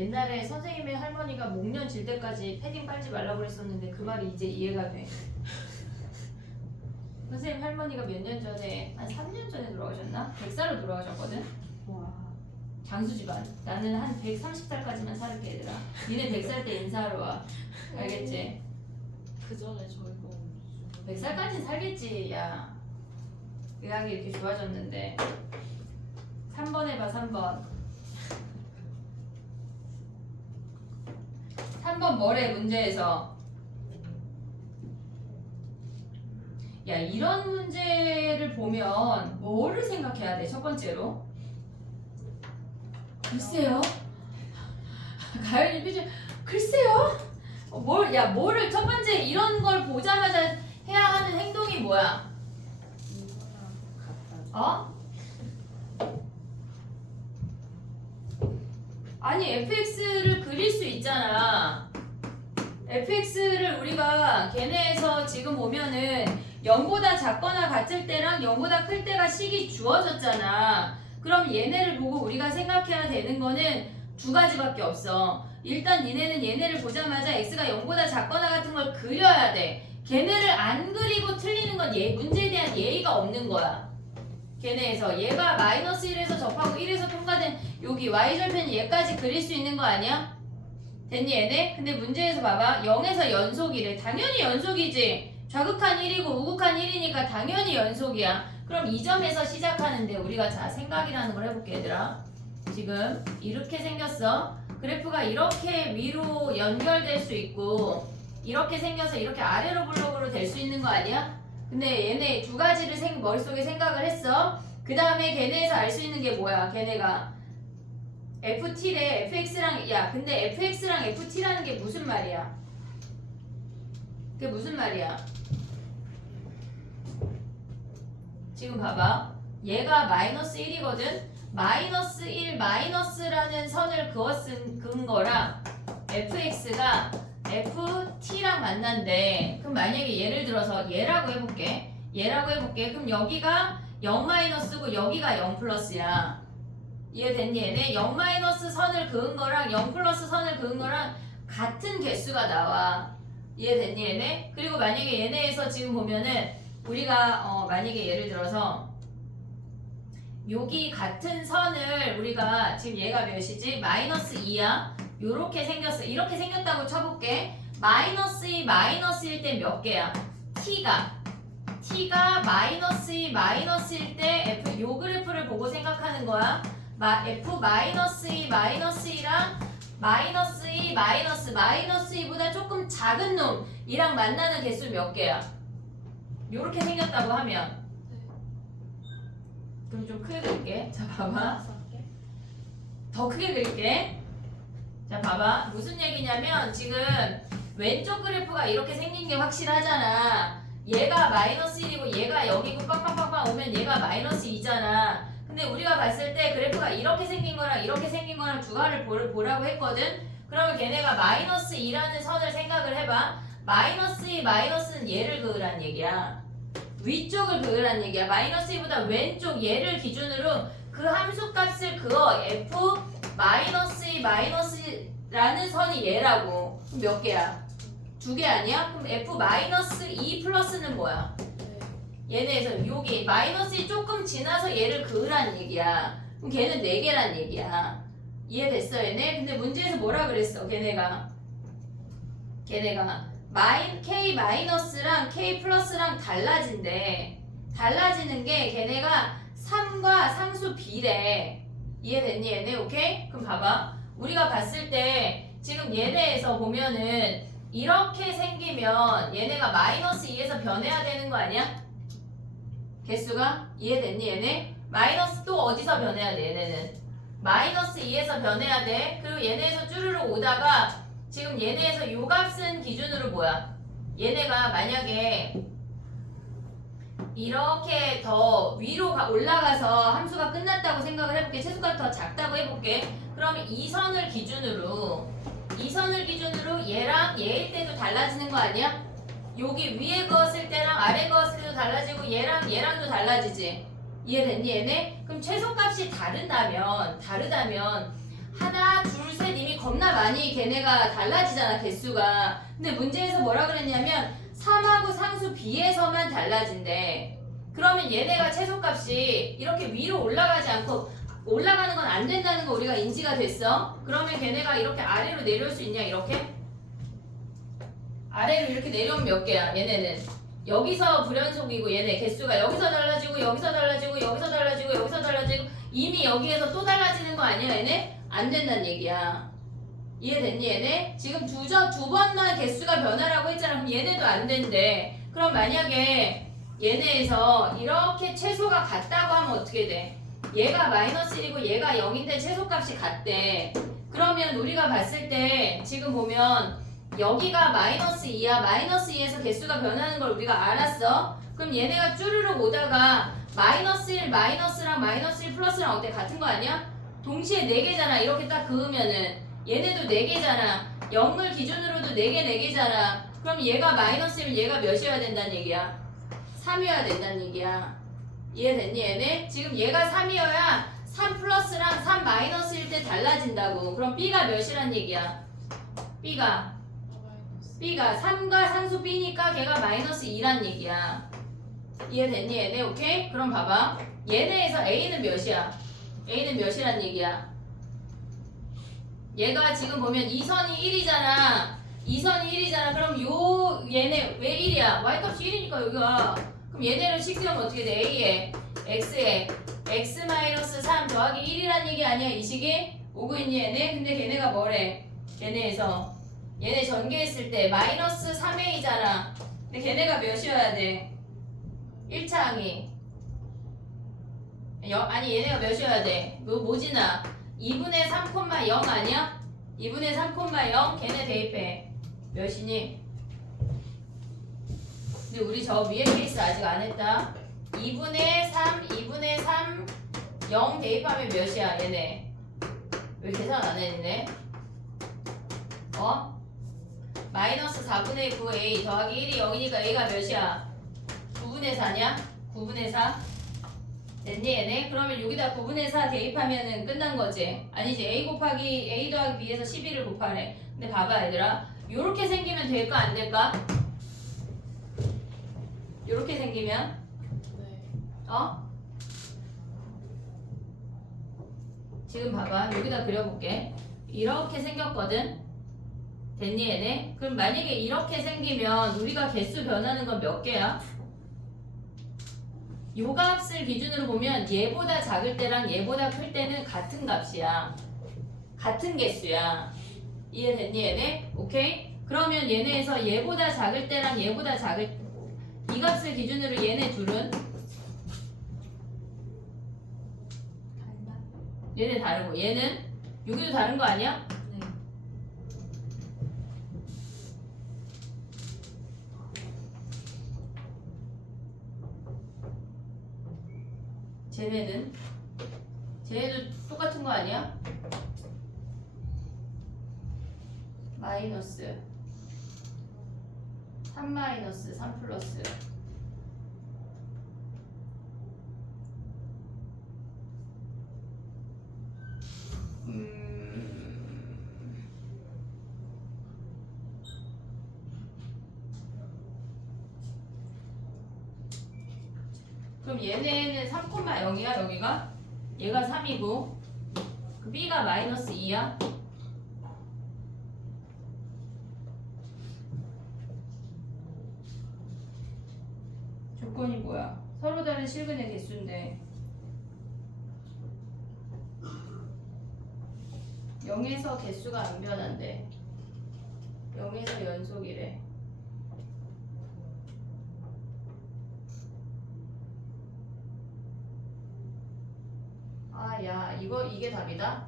옛날에 선생님의 할머니가 목련 질 때까지 패딩 빨지 말라고 그랬었는데 그 말이 이제 이해가 돼. 선생님 할머니가 몇 년 전에 한 3년 전에 돌아가셨나? 100살로 돌아가셨거든. 와. 장수 집안. 나는 한 130살까지만 살게 얘들아. 니네 100살 때 인사하러 와. 알겠지? 그 전에 저희가 100살까지는 살겠지. 야. 의학이 이렇게 좋아졌는데. 3번 해봐 3번. 3번 뭐래 문제에서. 야 이런 문제를 보면 뭐를 생각해야 돼? 첫 번째로 글쎄요. 가연이 표정 글쎄요. 뭐를 첫 번째 이런 걸 보자마자 해야 하는 행동이 뭐야? 이거랑 같다. 어? 아니 fx를 그릴 수 있잖아. fx를 우리가 걔네에서 지금 보면은 0보다 작거나 같을 때랑 0보다 클 때가 식이 주어졌잖아. 그럼 얘네를 보고 우리가 생각해야 되는 거는 두 가지밖에 없어. 일단 니네는 얘네를 보자마자 x가 0보다 작거나 같은 걸 그려야 돼. 걔네를 안 그리고 틀리는 건 문제에 대한 예의가 없는 거야. 걔네에서 얘가 마이너스 1에서 접하고 1에서 통과된 여기 y절편 얘까지 그릴 수 있는 거 아니야? 됐니 얘네? 근데 문제에서 봐봐 0에서 연속이래. 당연히 연속이지. 좌극한 1이고 우극한 1이니까 당연히 연속이야. 그럼 이 점에서 시작하는데 우리가 자 생각이라는 걸 해볼게 얘들아. 지금 이렇게 생겼어. 그래프가 이렇게 위로 연결될 수 있고 이렇게 생겨서 이렇게 아래로 블록으로 될 수 있는 거 아니야? 근데 얘네 두 가지를 머릿속에 생각을 했어. 그 다음에 걔네에서 알 수 있는 게 뭐야? 걔네가 ft래 fx랑 야 근데 fx랑 ft라는 게 무슨 말이야? 그게 무슨 말이야? 지금 봐봐. 얘가 마이너스 1이거든? 마이너스 1 마이너스라는 선을 그은 거랑 fx가 ft랑 만난대. 그럼 만약에 예를 들어서 얘라고 해볼게. 그럼 여기가 0 마이너스고 여기가 0 플러스야. 이해됐니 얘네? 0 마이너스 선을 그은 거랑 0 플러스 선을 그은 거랑 같은 개수가 나와. 이해됐니 얘네? 그리고 만약에 얘네에서 지금 보면은 우리가 만약에 예를 들어서 여기 같은 선을 우리가 지금 얘가 몇이지? 마이너스 2야. 요렇게 생겼어. 이렇게 생겼다고 쳐볼게. 마이너스 2 마이너스일 때 몇 개야? t가 마이너스 2 마이너스일 때 f 요 그래프를 보고 생각하는 거야. f 마이너스 2 마이너스 2랑 마이너스 2 마이너스 2보다 조금 작은 놈이랑 만나는 개수 몇 개야? 요렇게 생겼다고 하면 그럼 좀 크게 그릴게. 자 봐봐. 더 크게 그릴게. 자 봐봐. 무슨 얘기냐면 지금 왼쪽 그래프가 이렇게 생긴 게 확실하잖아. 얘가 마이너스 1이고 얘가 여기고 빵빵빵빵 오면 얘가 마이너스 2잖아. 근데 우리가 봤을 때 그래프가 이렇게 생긴 거랑 이렇게 생긴 거랑 두 가를 보라고 했거든. 그러면 걔네가 마이너스 2라는 선을 생각을 해봐. 마이너스 2 마이너스는 얘를 그으란 얘기야. 위쪽을 그으란 얘기야. 마이너스 2보다 왼쪽 얘를 기준으로 그 함수값을 그어. f 마이너스 2 마이너스라는 선이 얘라고. 그럼 몇 개야? 두 개 아니야? 그럼 f 마이너스 2 플러스는 뭐야? 얘네에서 여기 마이너스 2 조금 지나서 얘를 그으란 얘기야. 그럼 걔는 4개란 얘기야. 이해됐어 얘네? 근데 문제에서 뭐라 그랬어 걔네가 K 마이너스랑 K 플러스랑 달라진대. 달라지는 게 걔네가 3과 상수 B래. 이해됐니 얘네? 오케이? 그럼 봐봐. 우리가 봤을 때 지금 얘네에서 보면은 이렇게 생기면 얘네가 마이너스 2에서 변해야 되는 거 아니야? 개수가? 이해됐니 얘네? 마이너스 또 어디서 변해야 돼 얘네는? 마이너스 2에서 변해야 돼. 그리고 얘네에서 쭈르륵 오다가 지금 얘네에서 요 값은 기준으로 뭐야? 얘네가 만약에 이렇게 더 위로 올라가서 함수가 끝났다고 생각을 해볼게. 최소값이 더 작다고 해볼게. 그러면 이 선을 기준으로 얘랑 얘일 때도 달라지는 거 아니야? 여기 위에 그었을 때랑 아래 그었을 때도 달라지고 얘랑도 달라지지. 이해됐니 얘네? 그럼 최소값이 다르다면 하나 둘 셋 이미 겁나 많이 걔네가 달라지잖아 개수가. 근데 문제에서 뭐라 그랬냐면 3하고 상수 B에서만 달라진대. 그러면 얘네가 최소값이 이렇게 위로 올라가지 않고 올라가는 건 안 된다는 거 우리가 인지가 됐어. 그러면 걔네가 이렇게 아래로 내려올 수 있냐? 이렇게? 아래로 이렇게 내려오면 몇 개야? 얘네는 여기서 불연속이고 얘네 개수가 여기서 달라지고 여기서 달라지고 여기서 달라지고 여기서 달라지고 이미 여기에서 또 달라지는 거 아니야 얘네? 안 된다는 얘기야. 이해됐니 얘네? 지금 두 번만 개수가 변하라고 했잖아. 그럼 얘네도 안 된대. 그럼 만약에 얘네에서 이렇게 최소가 같다고 하면 어떻게 돼? 얘가 마이너스 1이고 얘가 0인데 최소값이 같대. 그러면 우리가 봤을 때 지금 보면 여기가 마이너스 2야. 마이너스 2에서 개수가 변하는 걸 우리가 알았어. 그럼 얘네가 쭈르륵 오다가 마이너스 1 마이너스랑 마이너스 1 플러스랑 어때? 같은 거 아니야? 동시에 4개잖아. 이렇게 딱 그으면은 얘네도 4개잖아. 0을 기준으로도 4개 4개잖아. 그럼 얘가 마이너스면 얘가 몇이어야 된다는 얘기야? 3이어야 된다는 얘기야. 이해됐니 얘네? 지금 얘가 3이어야 3 플러스랑 3 마이너스일 때 달라진다고. 그럼 B가 몇이란 얘기야? B가 3과 상수 B니까 걔가 마이너스 2란 얘기야. 이해됐니 얘네? 오케이? 그럼 봐봐. 얘네에서 A는 몇이야? A는 몇이란 얘기야? 얘가 지금 보면 2선이 1이잖아. 2선이 1이잖아. 그럼 요 얘네 왜 1이야? Y값이 1이니까 여기가. 그럼 얘네를 식으면 어떻게 돼? A에 X에 X-3 더하기 1이란 얘기 아니야? 이 식이? 오고 있니 얘네? 근데 걔네가 뭐래? 얘네에서 얘네 전개했을 때 마이너스 3A잖아. 근데 걔네가 몇이어야 돼? 1차 항이 아니 얘네가 몇이어야 돼? 뭐지나? 2분의 3,0 아니야? 2분의 3,0 걔네 대입해. 몇이니? 근데 우리 저 위에 케이스 아직 안 했다. 2분의 3, 2분의 3, 0 대입하면 몇이야 얘네? 왜 계산 안 했네? 마이너스 4분의 9A 더하기 1이 0이니까 A가 몇이야? 9분의 4냐? 9분의 4? 됐니 얘네? 그러면 여기다 9분의 4 대입하면은 끝난 거지? 아니지. A 곱하기 A 더하기 B에서 12를 곱하래. 근데 봐봐 얘들아. 요렇게 생기면 될까 안 될까? 요렇게 생기면 네. 지금 봐봐. 여기다 그려볼게. 이렇게 생겼거든? 됐니 얘네? 그럼 만약에 이렇게 생기면 우리가 개수 변하는 건 몇 개야? 요 값을 기준으로 보면 얘보다 작을 때랑 얘보다 클 때는 같은 값이야. 같은 개수야. 이해됐니 얘네? 오케이? 그러면 얘네에서 얘보다 작을 때랑 얘보다 작을 이 값을 기준으로 얘네 둘은 얘네 다르고 얘는 여기도 다른 거 아니야? 네. 쟤네도 똑같은 거 아니야? 마이너스 3 마이너스 3 플러스 그럼 얘네는 3,0이야 여기가? 얘가 3이고 그 B가 마이너스 2야? 조건이 뭐야? 서로 다른 실근의 개수인데 0에서 개수가 안 변한대. 0에서 연속이래. 야 이게 답이다?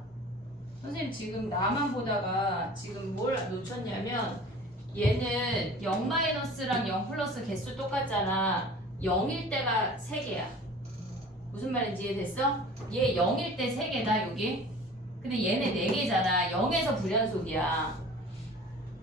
선생님 지금 나만 보다가 지금 뭘 놓쳤냐면 얘는 0-랑 0 플러스 개수 똑같잖아. 0일 때가 3개야. 무슨 말인지 이해됐어? 얘 0일 때 3개다 여기. 근데 얘네 4개잖아. 0에서 불연속이야.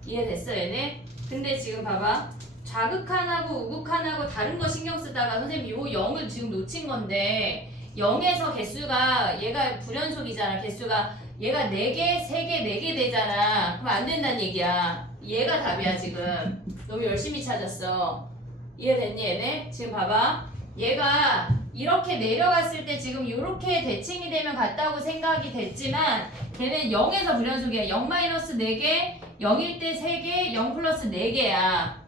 이해됐어 얘네? 근데 지금 봐봐. 좌극한하고 우극한하고 다른 거 신경 쓰다가 선생님 요 0을 지금 놓친 건데 0에서 개수가 얘가 불연속이잖아. 개수가 얘가 4개, 3개, 4개 되잖아. 그럼 안 된다는 얘기야. 얘가 답이야 지금. 너무 열심히 찾았어. 이해됐니 얘네? 지금 봐봐. 얘가 이렇게 내려갔을 때 지금 이렇게 대칭이 되면 같다고 생각이 됐지만 걔는 0에서 불연속이야. 0-4개, 0일 때 3개, 0 플러스 4개야.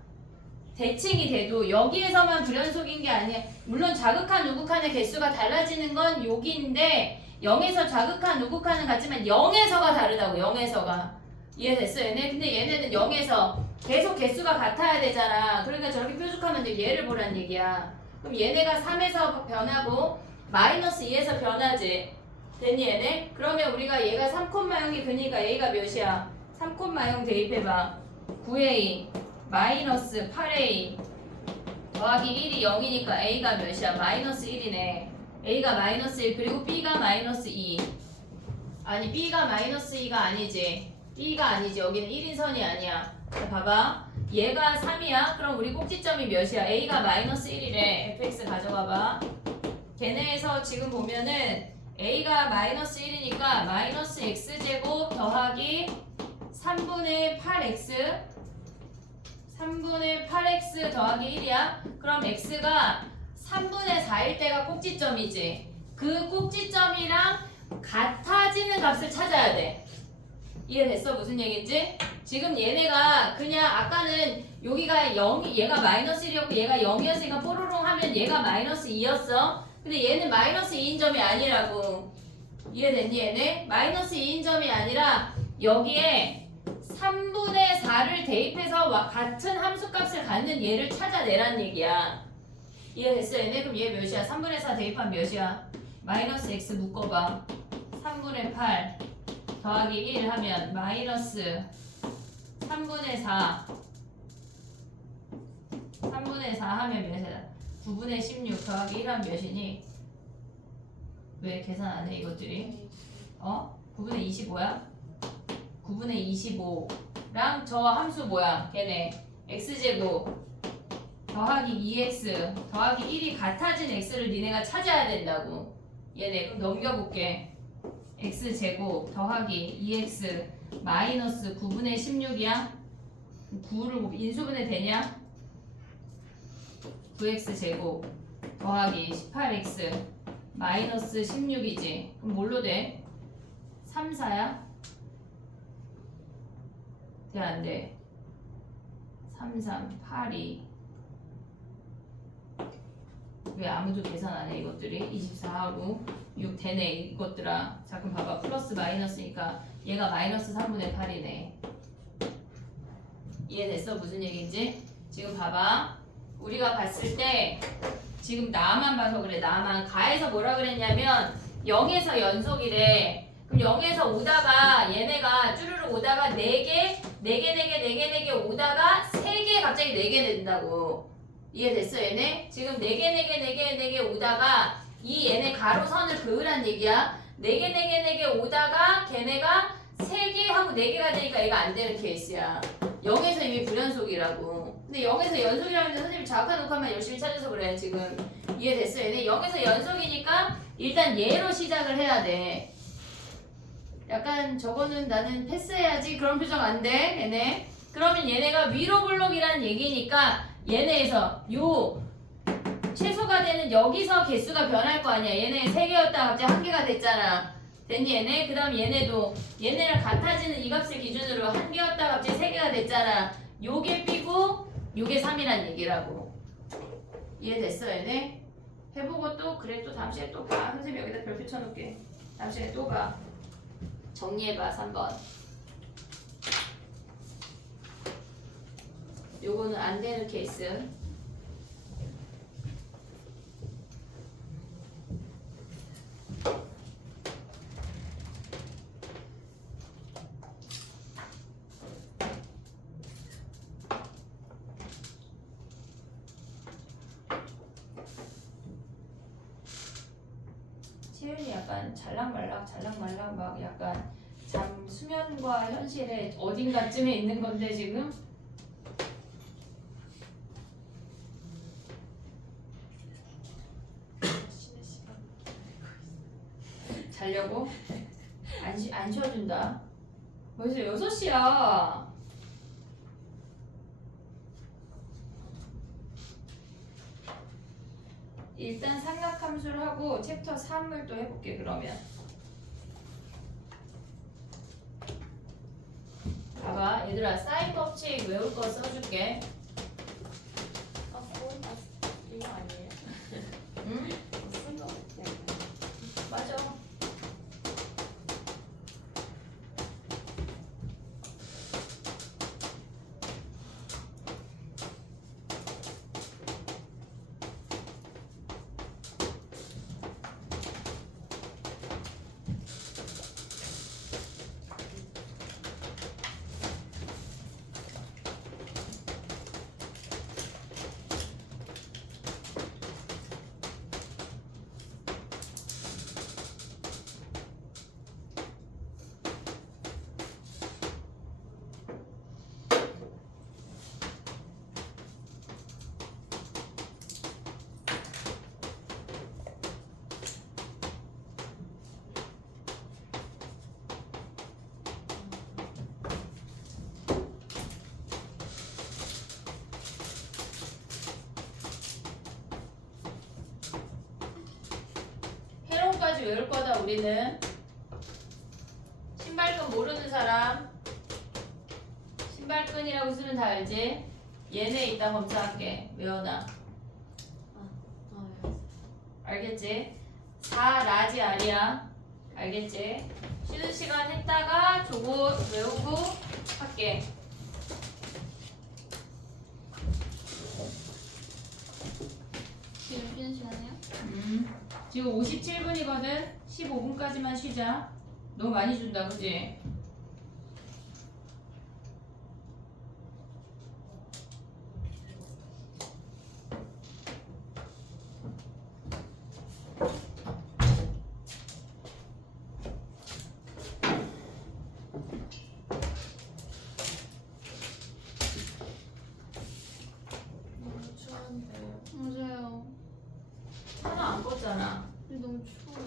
대칭이 돼도 여기에서만 불연속인 게 아니야. 물론 자극한 우극한의 개수가 달라지는 건 여기인데 0에서 자극한 우극한은 같지만 0에서가 다르다고. 0에서가. 이해됐어 얘네? 근데 얘네는 0에서 계속 개수가 같아야 되잖아. 그러니까 저렇게 뾰족하면 돼. 얘를 보란 얘기야. 그럼 얘네가 3에서 변하고 마이너스 2에서 변하지. 됐니 얘네? 그러면 우리가 얘가 3,0이 그니까 A가 몇이야? 3,0 대입해봐. 9A 마이너스 8A 더하기 1이 0이니까 A가 몇이야? 마이너스 1이네. A가 마이너스 1 그리고 B가 마이너스 2. 아니 B가 마이너스 2가 아니지. B가 아니지. 여기는 1인선이 아니야. 자, 봐봐. 얘가 3이야. 그럼 우리 꼭지점이 몇이야? A가 마이너스 1이래. fx 가져가봐. 걔네에서 지금 보면은 A가 마이너스 1이니까 마이너스 x제곱 더하기 3분의 8x 3분의 8x 더하기 1이야. 그럼 x가 3분의 4일 때가 꼭지점이지. 그 꼭지점이랑 같아지는 값을 찾아야 돼. 이해됐어? 무슨 얘기인지? 지금 얘네가 그냥 아까는 여기가 0, 얘가 마이너스 1이었고 얘가 0이었으니까 뽀로롱 하면 얘가 마이너스 2였어. 근데 얘는 마이너스 2인 점이 아니라고. 이해됐니 얘네? 마이너스 2인 점이 아니라 여기에 3분의 4를 대입해서 같은 함수값을 갖는 얘를 찾아내라는 얘기야. 이해됐어 얘네? 그럼 얘 몇이야? 3분의 4 대입하면 몇이야? 마이너스 x 묶어봐. 3분의 8 더하기 1 하면 마이너스 3분의 4 3분의 4 하면 몇이야? 9분의 16 더하기 1 하면 몇이니? 왜 계산 안 해 이것들이? 9분의 25야? 9분의 25랑 저 함수 뭐야? 걔네 x제곱 더하기 2x 더하기 1이 같아진 x를 니네가 찾아야 된다고. 얘네 그럼 넘겨볼게. x제곱 더하기 2x 마이너스 9분의 16이야? 9를 인수분해 되냐? 9x제곱 더하기 18x 마이너스 16이지. 그럼 뭘로 돼? 3, 4야? 돼, 안 돼? 3, 3, 8, 2 왜 아무도 계산 안 해 이것들이? 24하고 6 되네 이것들아. 자 그럼 봐봐. 플러스 마이너스니까 얘가 마이너스 3분의 8이네. 이해됐어? 무슨 얘기인지? 지금 봐봐. 우리가 봤을 때 지금 나만 봐서 그래. 나만. 가에서 뭐라 그랬냐면 0에서 연속이래. 그럼 0에서 오다가 얘네가 쭈르륵 오다가 4개, 4개, 4개, 4개, 4개 오다가 3개 갑자기 4개 된다고. 이해됐어 얘네? 지금 4개, 4개, 4개, 4개 오다가 이 얘네 가로선을 그으란 얘기야. 4개, 4개, 4개 오다가 걔네가 3개 하고 4개가 되니까 얘가 안 되는 케이스야. 0에서 이미 불연속이라고. 근데 0에서 연속이라고 했는데 선생님이 자악한 녹화만 열심히 찾아서 그래 지금. 이해됐어 얘네? 0에서 연속이니까 일단 얘로 시작을 해야 돼. 약간 저거는 나는 패스해야지 그런 표정 안 돼 얘네. 그러면 얘네가 위로 블록이라는 얘기니까 얘네에서 요 최소가 되는 여기서 개수가 변할 거 아니야. 얘네 3개였다가 갑자기 1개가 됐잖아. 됐니 얘네? 그 다음 얘네도 얘네랑 같아지는 이 값을 기준으로 1개였다가 갑자기 3개가 됐잖아. 요게 B고 요게 3이란 얘기라고. 이해됐어 얘네? 해보고 또 그래 또 다음 시간에 또 봐. 선생님 여기다 별표 쳐놓을게. 다음 시간에 또 봐. 정리해봐 3번. 요거는 안 되는 케이스. 채윤이 약간 잘랑말랑 막 약간 잠 수면과 현실의 어딘가쯤에 있는 건데 지금. 쉬는 시간 자려고? 안 쉬어준다. 벌써 6시야. 일단 삼각함수를 하고 챕터 3을 또 해볼게 그러면. 봐봐 얘들아 사인 법칙 외울 거 써줄게. 거의 다 이거 아니에요? 응? 쓴거 같아요. 맞아. 해롱까지 외울 거다 우리는. 신발끈 모르는 사람 신발끈이라고 쓰면 다 알지? 얘네 이따 검사할게. 외워놔. 알겠지? 4 라지 R이야. 알겠지? 쉬는 시간 했다가 저거 외우고 할게. 지금 쉬는 시간이에요? 지금 57분이거든? 15분까지만 쉬자. 너무 많이 준다, 그지? 너무 추운데요. 맞아요. 하나 안 껐잖아. 근데 너무 추워요.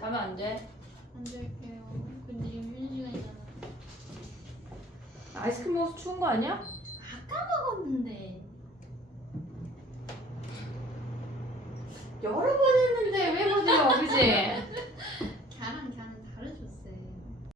자면 안 돼. 안 될게요. 근데 지금 쉬는 시간이잖아. 아이스크림 먹어서 추운 거 아니야? 먹었는데. 여러 번 했는데 왜 못해요, 그지?